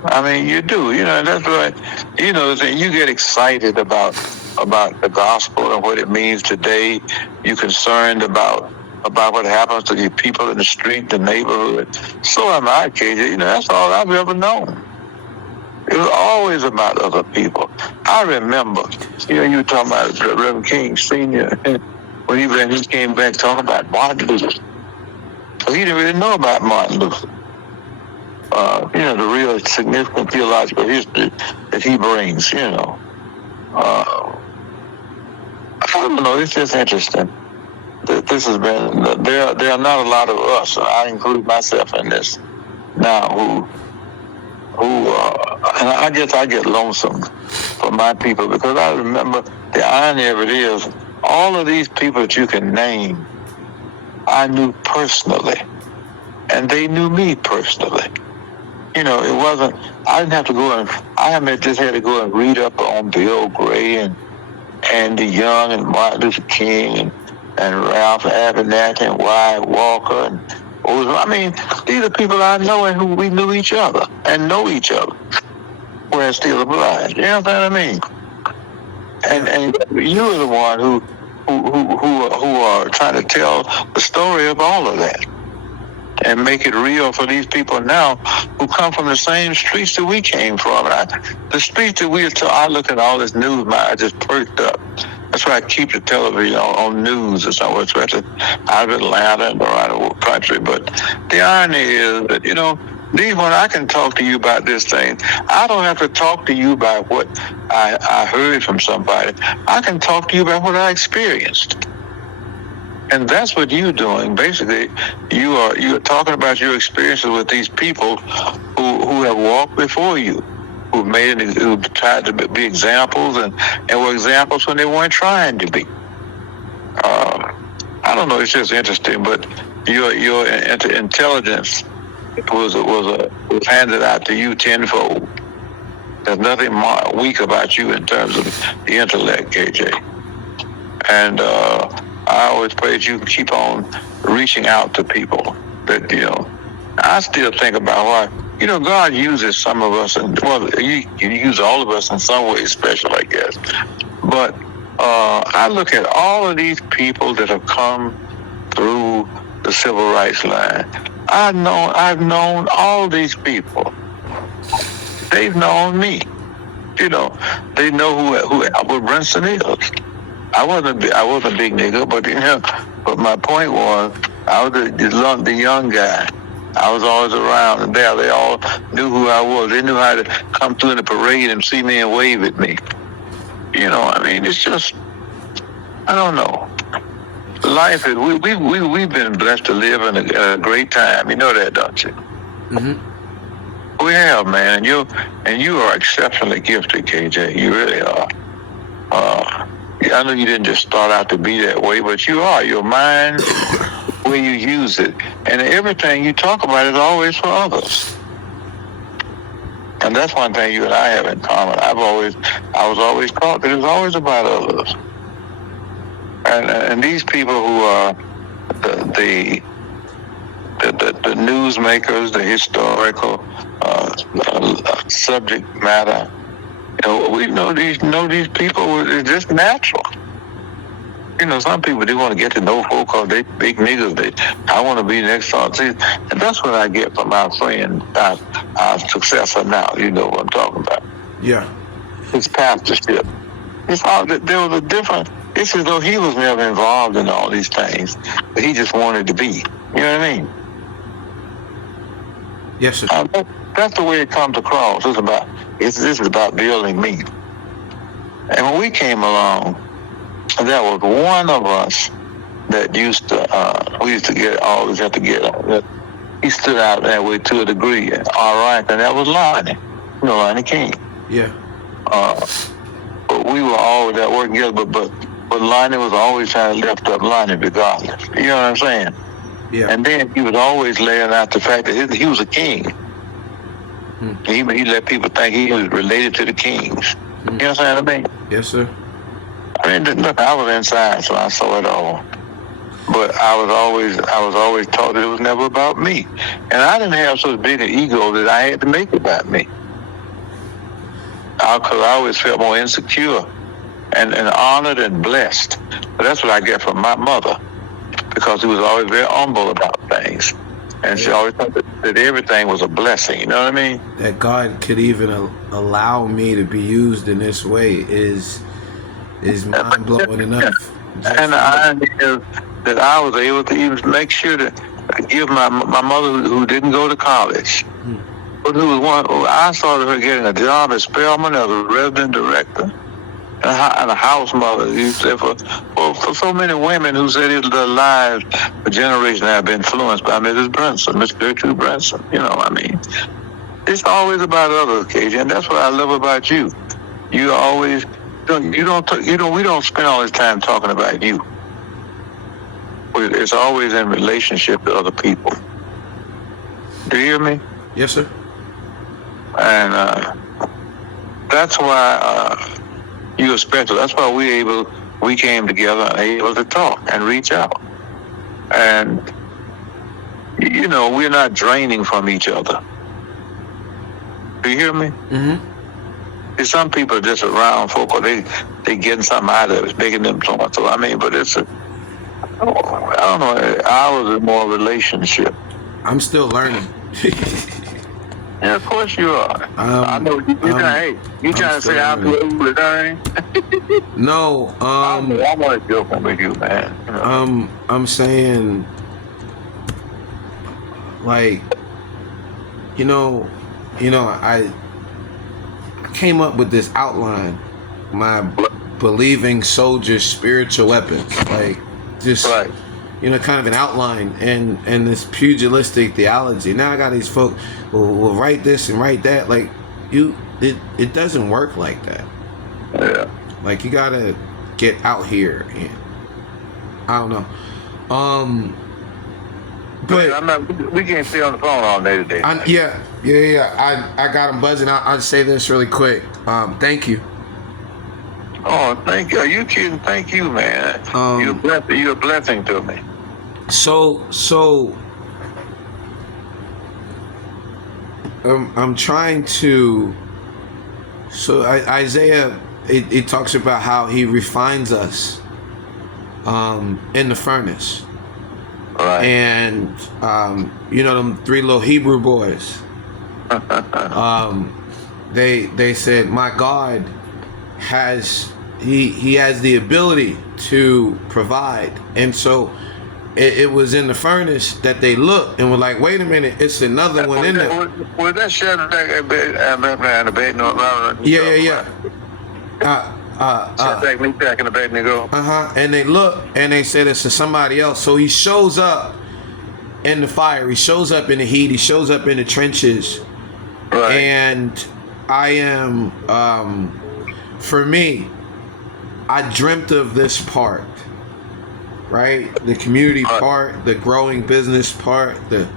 I mean, you do. You know, that's right. You know, you get excited about the gospel and what it means today. You're concerned about what happens to the people in the street, the neighborhood. So am I, KJ. You know, that's all I've ever known. It was always about other people. I remember, you know, you were talking about Reverend King Sr. when he came back talking about Martin Luther. So he didn't really know about Martin Luther. You know, the real significant theological history that he brings, you know. I don't know, it's just interesting that this has been, there are not a lot of us, I include myself in this now, and I guess I get lonesome for my people, because I remember the irony of it is, all of these people that you can name I knew personally, and they knew me personally. You know, it wasn't, I didn't have to go and, just had to go and read up on Bill Gray and Andy Young and Martin Luther King and Ralph Abernathy and Wyatt Walker. And I mean, these are people I know and who we knew each other and know each other. We're still alive. You know what I mean? And you are the one who are trying to tell the story of all of that and make it real for these people now who come from the same streets that we came from. The streets that I look at all this news, I just perked up. That's why I keep the television on news or somewhere, especially out of Atlanta and around the country. But the irony is that, when I can talk to you about this thing, I don't have to talk to you about what I heard from somebody. I can talk to you about what I experienced. And that's what you're doing. Basically, you're talking about your experiences with these people who have walked before you, who tried to be examples and were examples when they weren't trying to be. I don't know. It's just interesting, but your intelligence was handed out to you tenfold. There's nothing weak about you in terms of the intellect, KJ. And I always pray that you keep on reaching out to people. That I still think about why God uses some of us, and He uses all of us in some way special, I guess. But I look at all of these people that have come through the civil rights line. I've known all these people. They've known me. They know who Albert Brinson is. I wasn't a big nigga, but my point was I was the young guy. I was always around and there. They all knew who I was. They knew how to come through in the parade and see me and wave at me. It's just, I don't know. Life is, we've been blessed to live in a great time. You know that, don't you? Mm-hmm. We have, man. And you are exceptionally gifted, KJ. You really are. I know you didn't just start out to be that way, but you are. Your mind, the way you use it, and everything you talk about is always for others. And that's one thing you and I have in common. I was always taught that it was always about others. And these people who are the newsmakers, the historical subject matter. We know these people. It's just natural. Some people, they want to get to know folk because they big niggas. I want to be next on. See, and that's what I get from our friend, our successor now. You know what I'm talking about. Yeah. His pastorship. It's all that there was a different. It's as though he was never involved in all these things, but he just wanted to be. You know what I mean? Yes, sir. That's the way it comes across. This is about building me. And when we came along, there was one of us that always have to get. He stood out that way to a degree. All right, and that was Lonnie. Lonnie King. Yeah. But we were always at work together. But Lonnie was always trying to lift up Lonnie regardless. You know what I'm saying? Yeah. And then he was always laying out the fact that he was a king. He let people think he was related to the kings. You know what I'm saying? Yes, sir. Look, I was inside, so I saw it all. But I was always taught that it was never about me. And I didn't have so big an ego that I had to make it about me. Because I always felt more insecure and honored and blessed. But that's what I get from my mother, because she was always very humble about things. And she always thought that everything was a blessing, you know what I mean? That God could even allow me to be used in this way is mind-blowing enough. And the irony is that I was able to even make sure to give my mother, who didn't go to college, but who was I started her getting a job at Spelman as a resident director and a house mother. For so many women who said their lives for generations have been influenced by Mrs. Brinson, Miss Gertrude Brinson. It's always about others, KJ, and that's what I love about you. You always we don't spend all this time talking about you. it's always in relationship to other people. Do you hear me? Yes, sir. And that's why you're special. That's why we came together and able to talk and reach out. And, you know, we're not draining from each other. Do you hear me? Mm-hmm. Some people are just around folk, or they getting something out of it. It's making them so much. I mean, but I don't know. Ours is more relationship. I'm still learning. Yeah, of course you are. I know you trying to say I'm too old to learn. No, I'm only joking with you, man. You know? I'm saying, like, I came up with this outline, my believing soldier spiritual weapons, like just right. Kind of an outline and this pugilistic theology. Now I got these folks will write this and write that. Like it doesn't work like that. Yeah. Like you gotta get out here and I don't know. But we can't stay on the phone all day today. Yeah. I got them buzzing. I'll say this really quick. Thank you. Oh, thank you. Are you kidding? Thank you, man. You're a blessing to me. So I'm trying to. So Isaiah, it talks about how he refines us in the furnace. Right. And them three little Hebrew boys. They said, my God has he has the ability to provide, and so it was in the furnace that they looked and were like, wait a minute, it's another one in there. Was that Shadrach and Abednego? Yeah. Shadrach, Meshach, and Abednego. And they look and they said it's to somebody else. So he shows up in the fire. He shows up in the heat. He shows up in the trenches. Right. And I am, for me, I dreamt of this part, right? The community part, the growing business part, the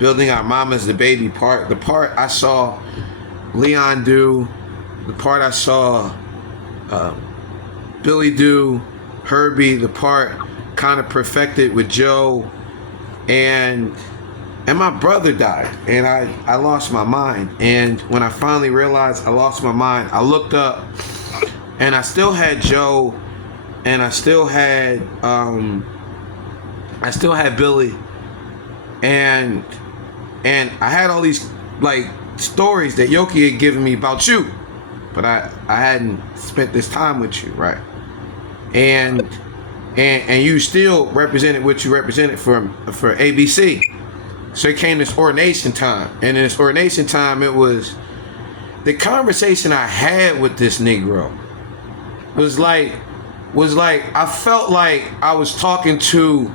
building our mamas, the baby part, the part I saw Leon do, the part I saw Billy do, Herbie, the part kind of perfected with Joe, and my brother died, and I lost my mind. And when I finally realized I lost my mind, I looked up, and I still had Joe, and I still had Billy, and I had all these like stories that Yoki had given me about you, but I hadn't spent this time with you, right? And you still represented what you represented for ABC. So it came this ordination time, and in this ordination time, it was the conversation I had with this Negro was like I felt like I was talking to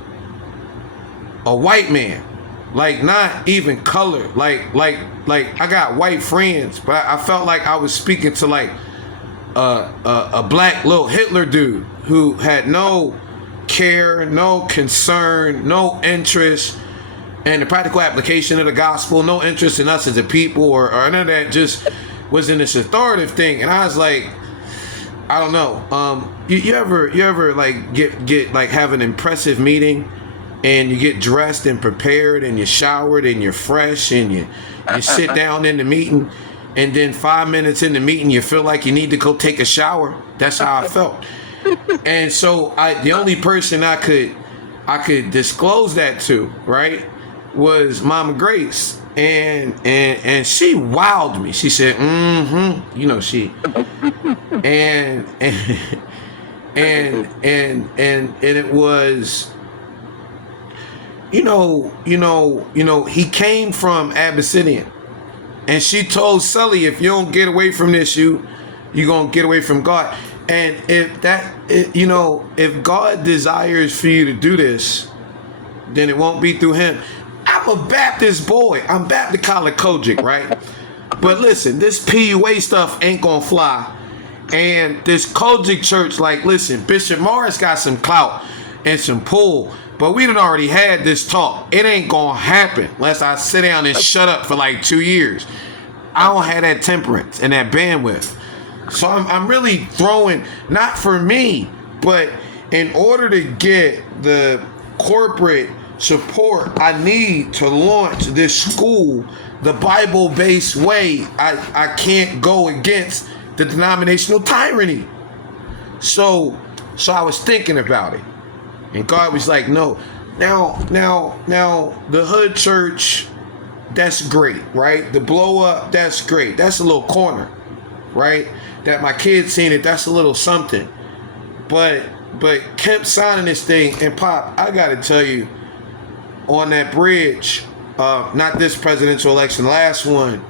a white man, like not even color, like I got white friends, but I felt like I was speaking to like a black little Hitler dude who had no care, no concern, no interest in the practical application of the gospel, no interest in us as a people or none of that, just was in this authoritative thing. And I was like, I don't know. You ever like get like have an impressive meeting and you get dressed and prepared and you're showered and you're fresh and you sit down in the meeting, and then 5 minutes in the meeting you feel like you need to go take a shower? That's how I felt. And so the only person I could disclose that to, right, was Mama Grace. And she wowed me. She said, she and it was, he came from Abyssinian, and she told Sully, if you don't get away from this, you're gonna get away from God. And if God desires for you to do this, then it won't be through him. I'm a Baptist boy. I'm Baptist College Kojic, right? But listen, this PUA stuff ain't gonna fly. And this Kojic church, like, listen, Bishop Morris got some clout and some pull, but we done already had this talk. It ain't gonna happen unless I sit down and shut up for like 2 years. I don't have that temperance and that bandwidth. So I'm really throwing, not for me, but in order to get the corporate support I need to launch this school the Bible-based way, I can't go against the denominational tyranny. So I was thinking about it. And God was like, no. Now, the hood church, that's great, right? The blow up, that's great. That's a little corner, right? That my kids seen it, that's a little something. But kept signing this thing, and Pop, I gotta tell you, on that bridge, not this presidential election, last one,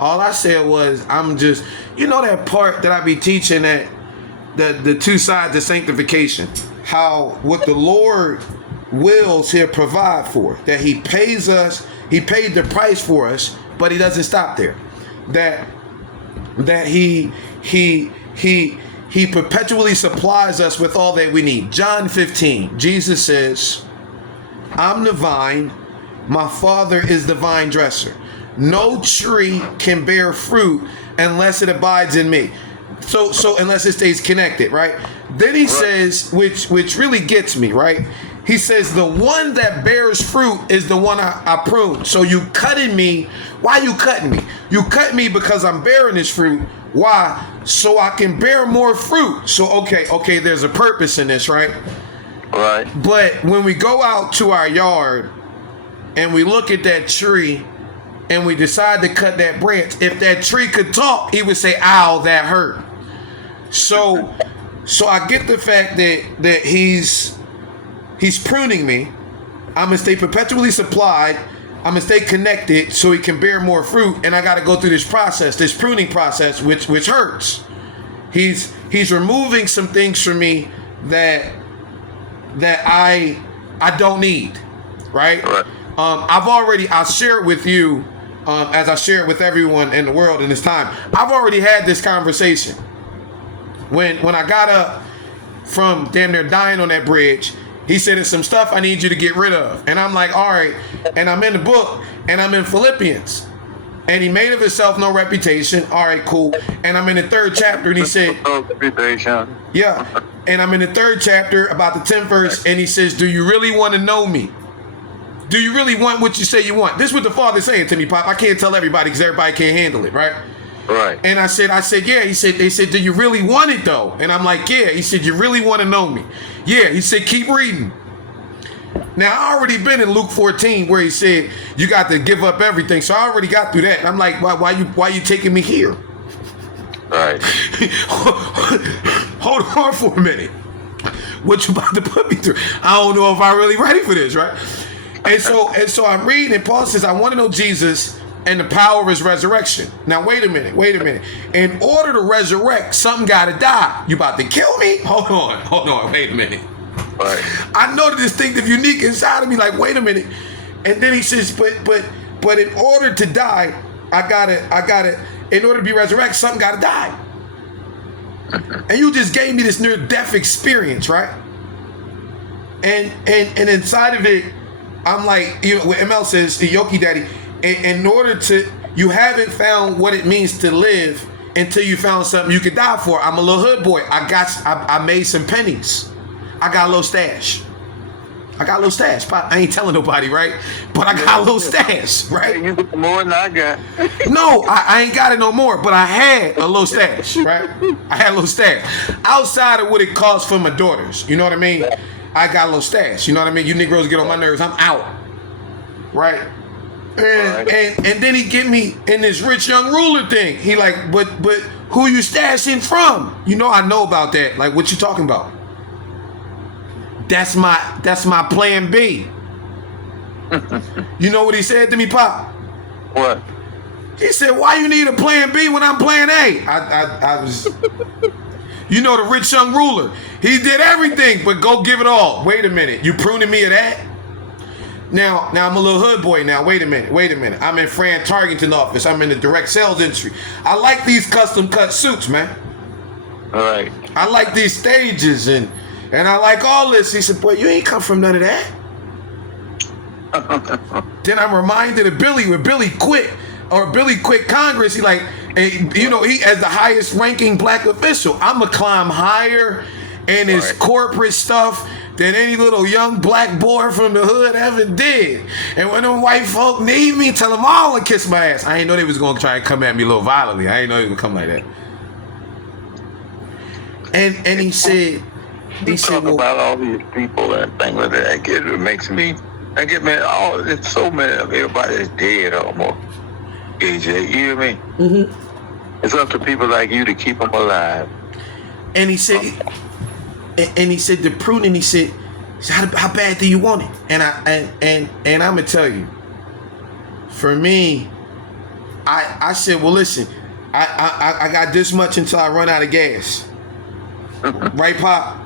all I said was, I'm just, you know that part that I be teaching, that the two sides of sanctification, how what the Lord wills, he'll provide for, that he pays us, he paid the price for us, but he doesn't stop there. That he perpetually supplies us with all that we need. John 15, Jesus says, I'm the vine, my Father is the vine dresser. No tree can bear fruit unless it abides in me. So unless it stays connected, right? Then he says, which really gets me, right? He says, the one that bears fruit is the one I prune. So you cutting me. Why you cutting me? You cut me because I'm bearing this fruit. Why? So I can bear more fruit. So, okay, there's a purpose in this, right? Right. But when we go out to our yard and we look at that tree and we decide to cut that branch, if that tree could talk, he would say, ow, that hurt. So I get the fact that he's pruning me. I'm going to stay perpetually supplied. I'm going to stay connected so he can bear more fruit. And I got to go through this process, this pruning process, which hurts. He's removing some things from me that I don't need, right? I'll share it with you as I share it with everyone in the world in this time. I've already had this conversation. When I got up from damn near dying on that bridge, he said, there's some stuff I need you to get rid of. And I'm like, all right. And I'm in the book, and I'm in Philippians. And he made of himself no reputation. All right, cool. And I'm in the 3rd chapter, and he said, yeah. And I'm in the 3rd chapter, about the 10th verse, and he says, do you really want to know me? Do you really want what you say you want? This is what the Father's saying to me, Pop. I can't tell everybody because everybody can't handle it, right? Right. And I said, yeah. They said, do you really want it though? And I'm like, yeah. He said, you really want to know me? Yeah. He said, keep reading. Now, I already been in Luke 14 where he said, you got to give up everything. So I already got through that. And I'm like, why you taking me here? Right. Hold on for a minute. What you about to put me through? I don't know if I'm really ready for this, right? And so I'm reading, and Paul says, I want to know Jesus and the power of his resurrection. Now, wait a minute. In order to resurrect, something got to die. You about to kill me? Hold on, wait a minute. Right. I know the distinctive, unique inside of me, like, wait a minute. And then he says, but in order to die, I gotta, in order to be resurrected, something got to die. And you just gave me this near-death experience, right? And inside of it, I'm like, you know, what ML says, the Yoki Daddy, in order to, you haven't found what it means to live until you found something you could die for. I'm a little hood boy. I made some pennies. I got a little stash. I ain't telling nobody, right? But I got a little stash, right? You got more than I got. No, I ain't got it no more, but I had a little stash, right? I had a little stash. Outside of what it costs for my daughters, you know what I mean? I got a little stash, you know what I mean? You Negroes get on my nerves, I'm out, right? And then he get me in this rich young ruler thing. He like, but who you stashing from? You know I know about that. Like, what you talking about? That's my plan B. You know what he said to me, Pop? What? He said, why you need a plan B when I'm plan A? I was, you know, the rich young ruler. He did everything, but go give it all. Wait a minute. You pruning me of that? Now I'm a little hood boy now. Wait a minute. I'm in Fran Tarkenton office. I'm in the direct sales industry. I like these custom cut suits, man. All right. I like these stages and And I like all this. He said, boy, you ain't come from none of that. Then I'm reminded of Billy, when Billy quit Congress. He like, you know, he as the highest ranking black official. I'm going to climb higher in his corporate stuff than any little young black boy from the hood ever did. And when them white folk need me, tell them all to kiss my ass. I ain't know they was going to try and come at me a little violently. I ain't know they would come like that. And he said, well, about all these people and things like that. It makes me, it's so many of everybody is dead almost. AJ, you hear me? Mm-hmm. It's up to people like you to keep them alive. And he said, the prudent. He said, how bad do you want it? And I'm gonna tell you, for me, I said, well, listen, I got this much until I run out of gas. Right, Pop?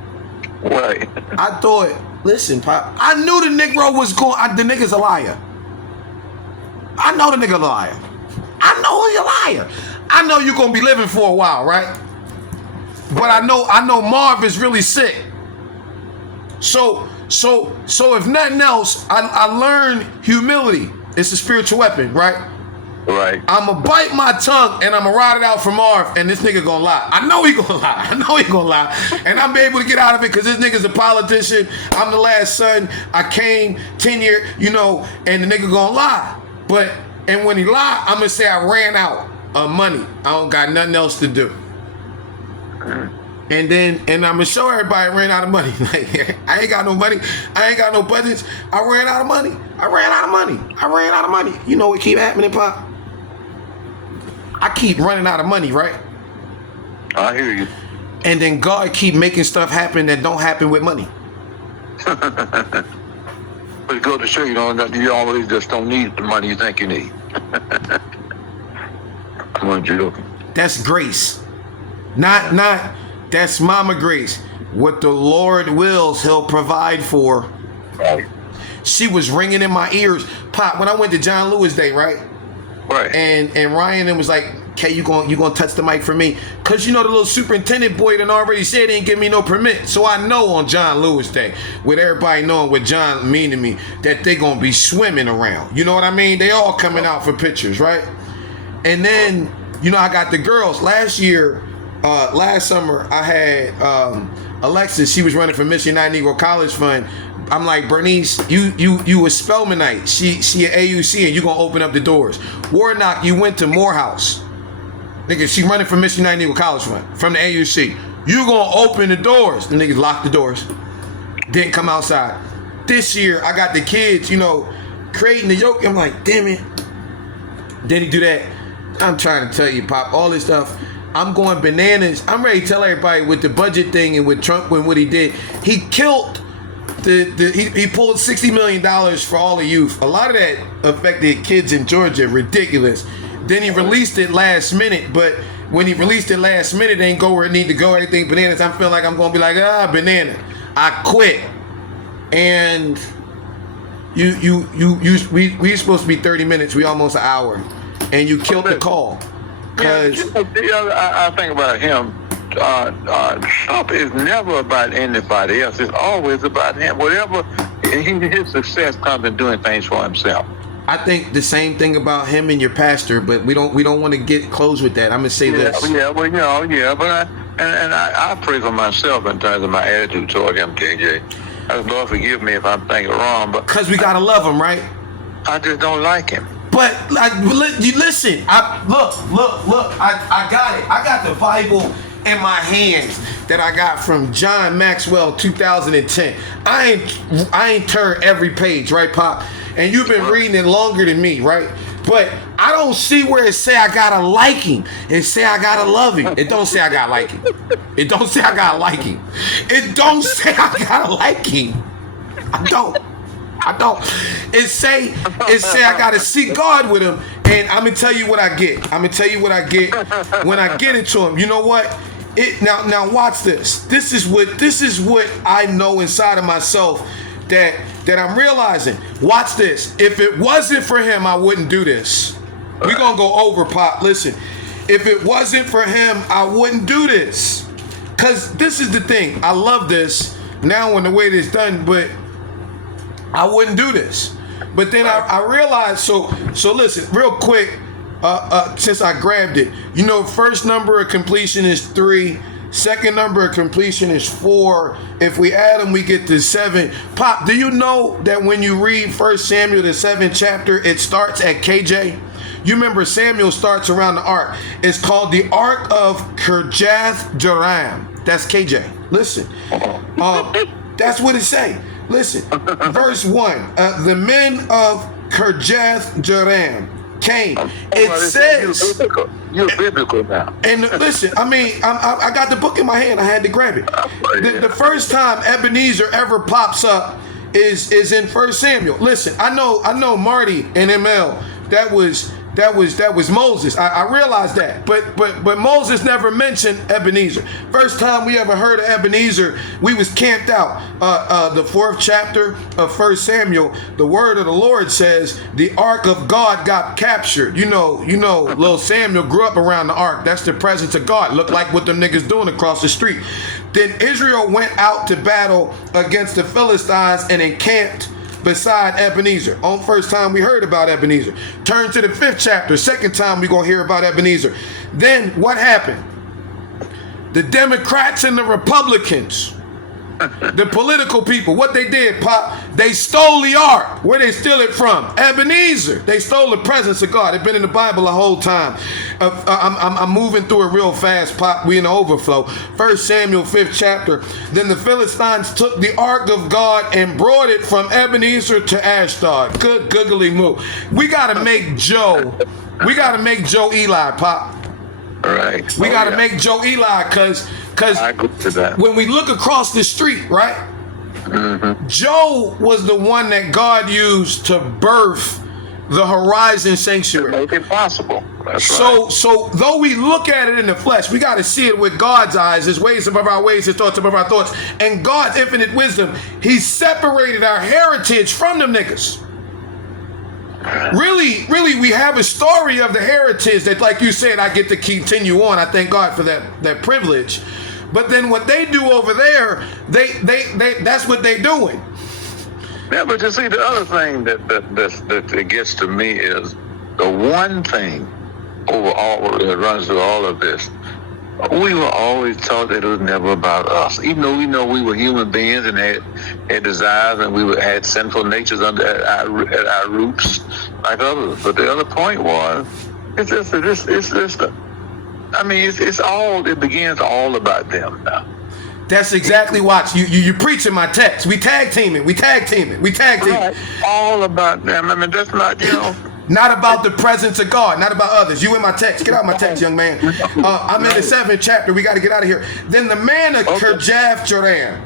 Right. I thought, listen, Pop, I knew the Negro was going, the nigga's a liar. I know the nigga a liar. I know he's a liar. I know you're gonna be living for a while, right? But I know Marv is really sick. So if nothing else, I learned humility. It's a spiritual weapon, right? Right. I'ma bite my tongue and I'ma ride it out for Marv, and this nigga gonna lie. I know he gonna lie. And I'm able to get out of it because this nigga's a politician. I'm the last son. I came 10 years, you know, and the nigga gonna lie. And when he lie, I'm gonna say I ran out of money. I don't got nothing else to do. And I'm gonna show everybody I ran out of money. Like, I ain't got no money. I ain't got no budgets. I ran out of money. You know what keep happening, Pop? I keep running out of money, right? I hear you. And then God keep making stuff happen that don't happen with money. But it goes to show you always just don't need the money you think you need. Come on, joking. That's grace. Not that's Mama Grace. What the Lord wills, He'll provide for. Right. She was ringing in my ears, Pop, when I went to John Lewis Day, right? Right. And Ryan was like, "Okay, you gonna touch the mic for me?" Cause you know the little superintendent boy done already said he ain't give me no permit. So I know on John Lewis Day, with everybody knowing what John mean to me, that they gonna be swimming around. You know what I mean? They all coming out for pictures, right? And then, you know, I got the girls. Last summer, I had Alexis. She was running for Michigan Negro College Fund. I'm like, Bernice, you a Spelmanite. She at AUC and you gonna open up the doors. Warnock, you went to Morehouse. Nigga, she running for Michigan Negro College Fund from the AUC. You gonna open the doors. The niggas locked the doors. Didn't come outside. This year, I got the kids, you know, creating the yoke. I'm like, damn it. Then he do that. I'm trying to tell you, Pop, all this stuff. I'm going bananas. I'm ready to tell everybody with the budget thing and with Trump and what he did. He killed he pulled $60 million for all the youth. A lot of that affected kids in Georgia. Ridiculous. Then he released it last minute, but when he released it last minute, it ain't go where it need to go. Everything bananas. I feel like I'm gonna be like, banana. I quit. And we supposed to be 30 minutes. We almost an hour, and you killed the call. Cause I think about him. Trump is never about anybody else. It's always about him. Whatever his success comes in doing things for himself. I think the same thing about him and your pastor, but we don't want to get close with that. I'm gonna say this. But I pray for myself in terms of my attitude toward him, KJ. Lord forgive me if I'm thinking wrong, but because we gotta love him, right? I just don't like him. But you listen. Look. I got it. I got the Bible in my hands that I got from John Maxwell 2010. I ain't turned every page, right, Pop? And you've been reading it longer than me, right? But I don't see where it say I gotta like him. It say I gotta love him. It don't say I gotta like him. It don't say I gotta like him. It don't say I gotta like him. I don't. It say I gotta seek God with him. And I'm gonna tell you what I get. When I get into him. You know what? Now watch this. This is what I know inside of myself that I'm realizing. Watch this. If it wasn't for him, I wouldn't do this. We're gonna go over, Pop. Listen. If it wasn't for him, I wouldn't do this. Cause this is the thing. I love this. now in the way it's done, but I wouldn't do this. But then I realized, so listen, real quick, since I grabbed it, you know, first number of completion is 3. Second number of completion is 4. If we add them, we get to 7. Pop, do you know that when you read 1 Samuel, the 7th chapter, it starts at KJ? You remember Samuel starts around the ark. It's called the Ark of Kirjath-jearim. That's KJ. Listen. That's what it say. Listen. Verse 1. The men of Kirjath-jearim came. It says... You're biblical now. And listen, I mean, I got the book in my hand. I had to grab it. The first time Ebenezer ever pops up is in 1 Samuel. Listen, I know Marty and ML. That was Moses. I realized that, but Moses never mentioned Ebenezer. First time we ever heard of Ebenezer, we was camped out. The 4th chapter of 1 Samuel, the word of the Lord says the ark of God got captured. You know, little Samuel grew up around the ark. That's the presence of God. Looked like what them niggas doing across the street. Then Israel went out to battle against the Philistines and encamped beside Ebenezer. On first time we heard about Ebenezer. Turn to the 5th chapter. Second time we gonna hear about Ebenezer. Then what happened? The Democrats and the Republicans, the political people, what they did, Pop, they stole the ark. Where they steal it from? Ebenezer. They stole the presence of God. It's been in the Bible the whole time. I'm moving through it real fast, Pop. We in the overflow. 1 Samuel 5th chapter. Then the Philistines took the ark of God and brought it from Ebenezer to Ashdod. Good googly moo. We gotta make Joe Eli, Pop. All right. We gotta make Joe Eli, cause I agree to that. When we look across the street, right? Mm-hmm. Joe was the one that God used to birth the Horizon Sanctuary. Make it possible. That's so, right. So though we look at it in the flesh, we got to see it with God's eyes, His ways above our ways, His thoughts above our thoughts, and God's infinite wisdom. He separated our heritage from them niggas. Really, we have a story of the heritage that, like you said, I get to continue on. I thank God for that privilege. But then what they do over there, they that's what they doing. Yeah, but you see, the other thing that gets to me is the one thing overall that runs through all of this. We were always taught that it was never about us. Even though we know we were human beings and had desires and we had sinful natures at our roots like others. But the other point was, it begins all about them now. That's exactly what you preaching my text. We tag teaming. Right. All about them. I mean, that's not, Not about the presence of God, not about others. You in my text. Get out my text, young man. I'm in the 7th chapter. We got to get out of here. Then the man of Kirjath-jearim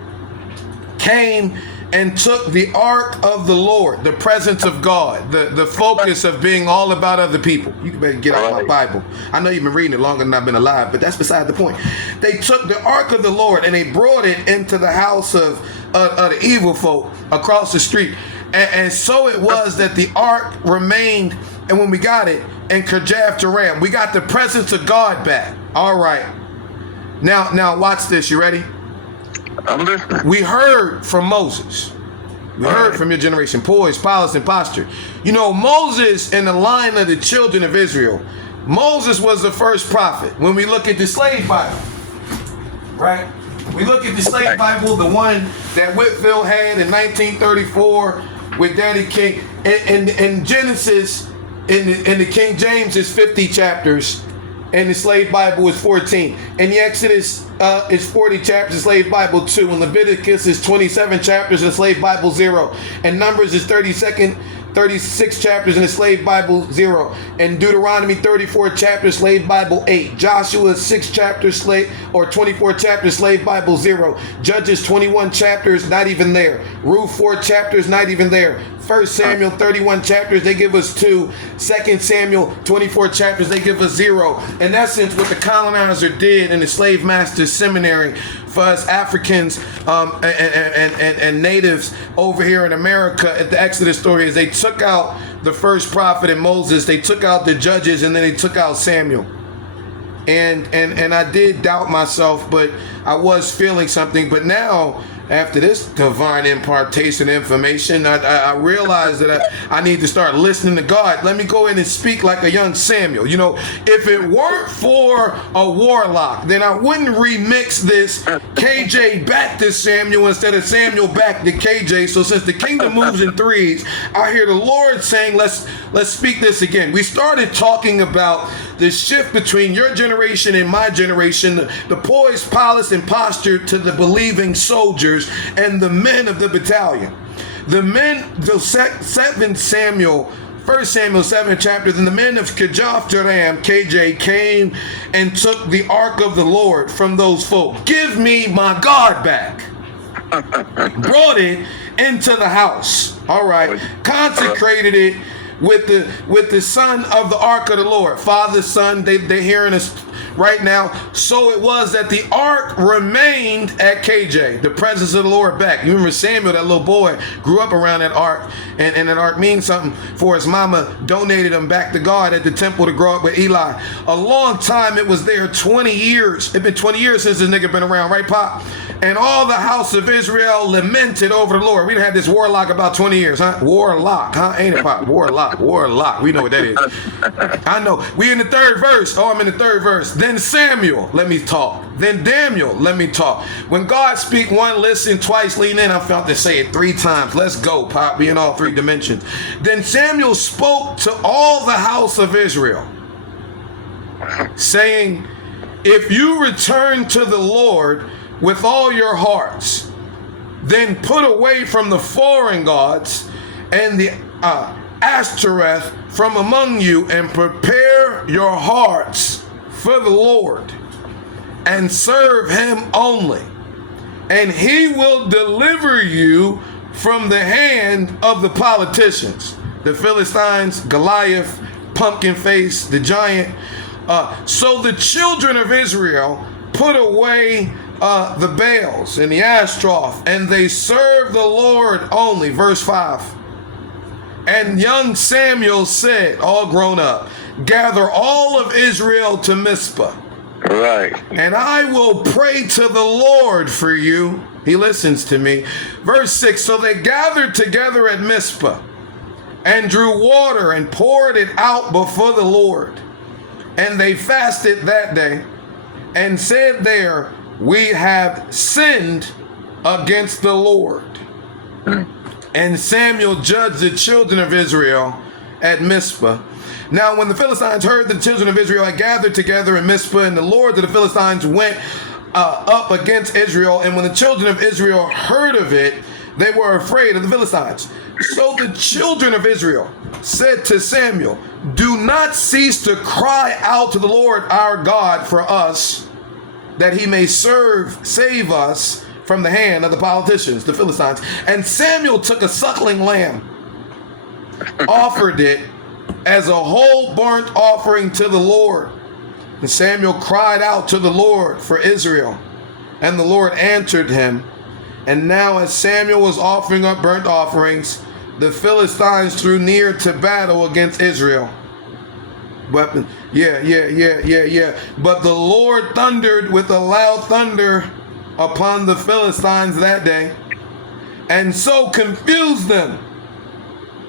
came and took the ark of the Lord, the presence of God, the focus of being all about other people. You better get out my Bible. I know you've been reading it longer than I've been alive, but that's beside the point. They took the ark of the Lord and they brought it into the house of the evil folk across the street. And so it was that the ark remained, and when we got it in Kirjath-jearim, we got the presence of God back. All right. Now watch this. You ready? I'm listening. We heard from Moses. We heard from your generation. Poise, polish, and posture. You know, Moses in the line of the children of Israel, Moses was the first prophet. When we look at the slave Bible, right? We look at the slave Bible, the one that Whitfield had in 1934 with Daddy King. In Genesis, in the King James is 50 chapters, and the slave Bible is 14. In the Exodus is 40 chapters, the slave Bible 2. In Leviticus is 27 chapters, the slave Bible 0. And Numbers is 36 chapters in the slave Bible 0. And Deuteronomy 34 chapters, slave Bible 8. Joshua 6 chapters, 24 chapters, slave Bible 0. Judges 21 chapters, not even there. Ruth 4 chapters, not even there. 1 Samuel 31 chapters, they give us 2. 2 Samuel 24 chapters, they give us 0. In essence, what the colonizer did in the slave master's seminary for us Africans and natives over here in America at the Exodus story is they took out the first prophet in Moses, they took out the judges, and then they took out Samuel. And I did doubt myself, but I was feeling something, but now after this divine impartation information, I realized that I need to start listening to God. Let me go in and speak like a young Samuel. You know, if it weren't for a warlock, then I wouldn't remix this KJ back to Samuel instead of Samuel back to KJ. So since the kingdom moves in threes, I hear the Lord saying, let's speak this again. We started talking about the shift between your generation and my generation, the poise, polish, and posture to the believing soldiers and the men of the battalion. The men, the 1 Samuel 7 chapter, then the men of Jeram, KJ, came and took the ark of the Lord from those folk. Give me my God back. Brought it into the house. All right. Consecrated it with the son of the ark of the Lord. Father, son, they're hearing us right now. So it was that the ark remained at KJ, the presence of the Lord back. You remember Samuel, that little boy, grew up around that ark, and that ark means something, for his mama donated him back to God at the temple to grow up with Eli. A long time it was there, 20 years. It's been 20 years since this nigga been around, right, Pop? And all the house of Israel lamented over the Lord. We done had this warlock about 20 years, huh? Warlock, huh? Ain't it, Pop? Warlock. We know what that is. I know. We in the third verse. Oh, I'm in the third verse. Then Samuel, let me talk. Then Daniel, let me talk. When God speak, one listen, twice lean in. I felt to say it 3 times. Let's go, Pop. Be in all 3 dimensions. Then Samuel spoke to all the house of Israel, saying, if you return to the Lord with all your hearts, then put away from the foreign gods and the Ashtoreth from among you, and prepare your hearts for the Lord, and serve him only, and he will deliver you from the hand of the politicians, the Philistines, Goliath, pumpkin face, the giant. So the children of Israel put away the Baals and the Ashtaroth, and they serve the Lord only. Verse 5. And young Samuel said, all grown up, gather all of Israel to Mizpah. Right. And I will pray to the Lord for you. He listens to me. Verse 6. So they gathered together at Mizpah and drew water and poured it out before the Lord. And they fasted that day and said there, we have sinned against the Lord. And Samuel judged the children of Israel at Mizpah. Now when the Philistines heard that the children of Israel had gathered together in Mizpah, and the lords of the Philistines went up against Israel, and when the children of Israel heard of it, they were afraid of the Philistines. So the children of Israel said to Samuel, do not cease to cry out to the Lord our God for us, that he may save us from the hand of the politicians, the Philistines. And Samuel took a suckling lamb, offered it as a whole burnt offering to the Lord. And Samuel cried out to the Lord for Israel, and the Lord answered him. And now as Samuel was offering up burnt offerings, the Philistines drew near to battle against Israel. Weapon. Yeah. But the Lord thundered with a loud thunder upon the Philistines that day, and so confused them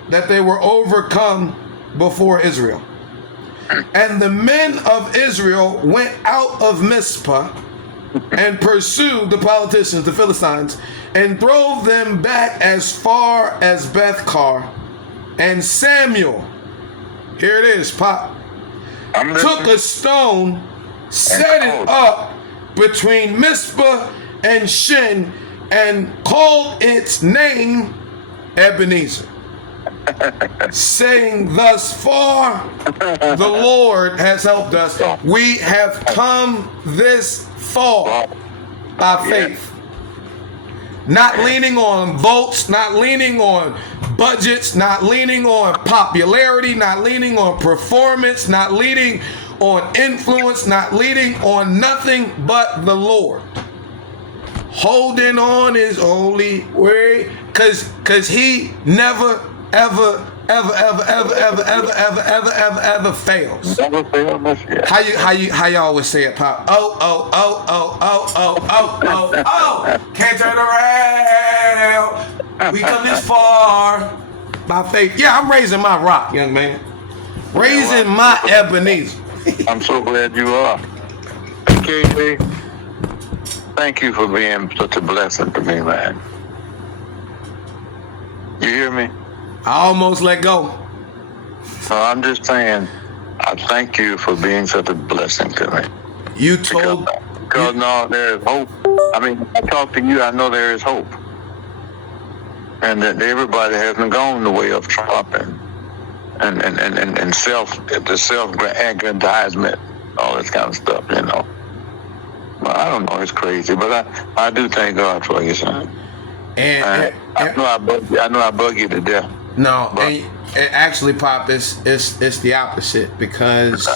that they were overcome before Israel. And the men of Israel went out of Mizpah and pursued the politicians, the Philistines, and drove them back as far as Bethkar. And Samuel, here it is, Pop, took a stone, set it up between Mizpah and Shin, and called its name Ebenezer, saying, thus far the Lord has helped us. We have come this far by faith, not leaning on votes, not leaning on budgets, not leaning on popularity, not leaning on performance, not leaning on influence, not leaning on nothing but the Lord. Holding on his only way, because he never ever ever fails. Never failed us yet. How you always say it, Pop? Oh. Can't turn around. We come this far by faith. Yeah, I'm raising my rock, young man. Raising my Ebenezer. I'm so glad you are. KJ, thank you for being such a blessing to me, man. You hear me? I almost let go. So I'm just saying, I thank you for being such a blessing to me. You told... Because no, there is hope. I mean, I talk to you, I know there is hope. And that everybody hasn't gone the way of Trump and self-aggrandizement, all this kind of stuff, you know. Well, I don't know, it's crazy, but I do thank God for you, son. And I know I bug you to death. No, and actually, Pop, it's the opposite, because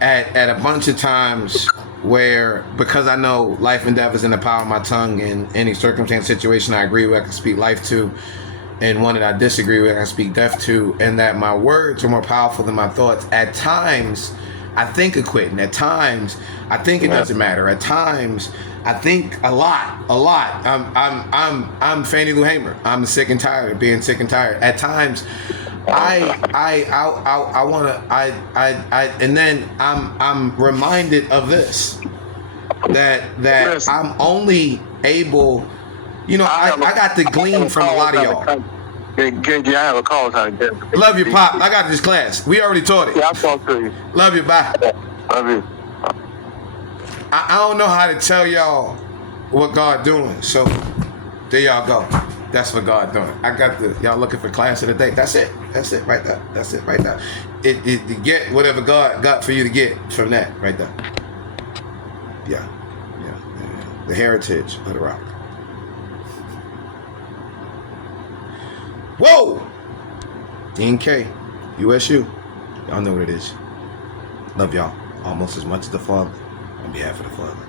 at a bunch of times because I know life and death is in the power of my tongue, in any circumstance, situation I agree with, I can speak life to, and one that I disagree with, I can speak death to, and that my words are more powerful than my thoughts. At times, I think of quitting. At times, I think it doesn't matter. At times, I think a lot. I'm Fannie Lou Hamer. I'm sick and tired of being sick and tired. At times, and then I'm reminded of this, that I'm only able, you know, I got to glean from a lot of y'all. KJ, I have a call time. Love you, Pop. I got this class. We already taught it. Yeah, I'll talk to you. Love you. Bye. Love you. I don't know how to tell y'all what God doing. So there y'all go. That's what God doing. I got y'all looking for class of the day. That's it. That's it right there. That's it right there. It get whatever God got for you to get from that right there. Yeah. The heritage of the rock. Whoa! Dean K, USU. Y'all know what it is. Love y'all almost as much as the Father, on behalf of the Father.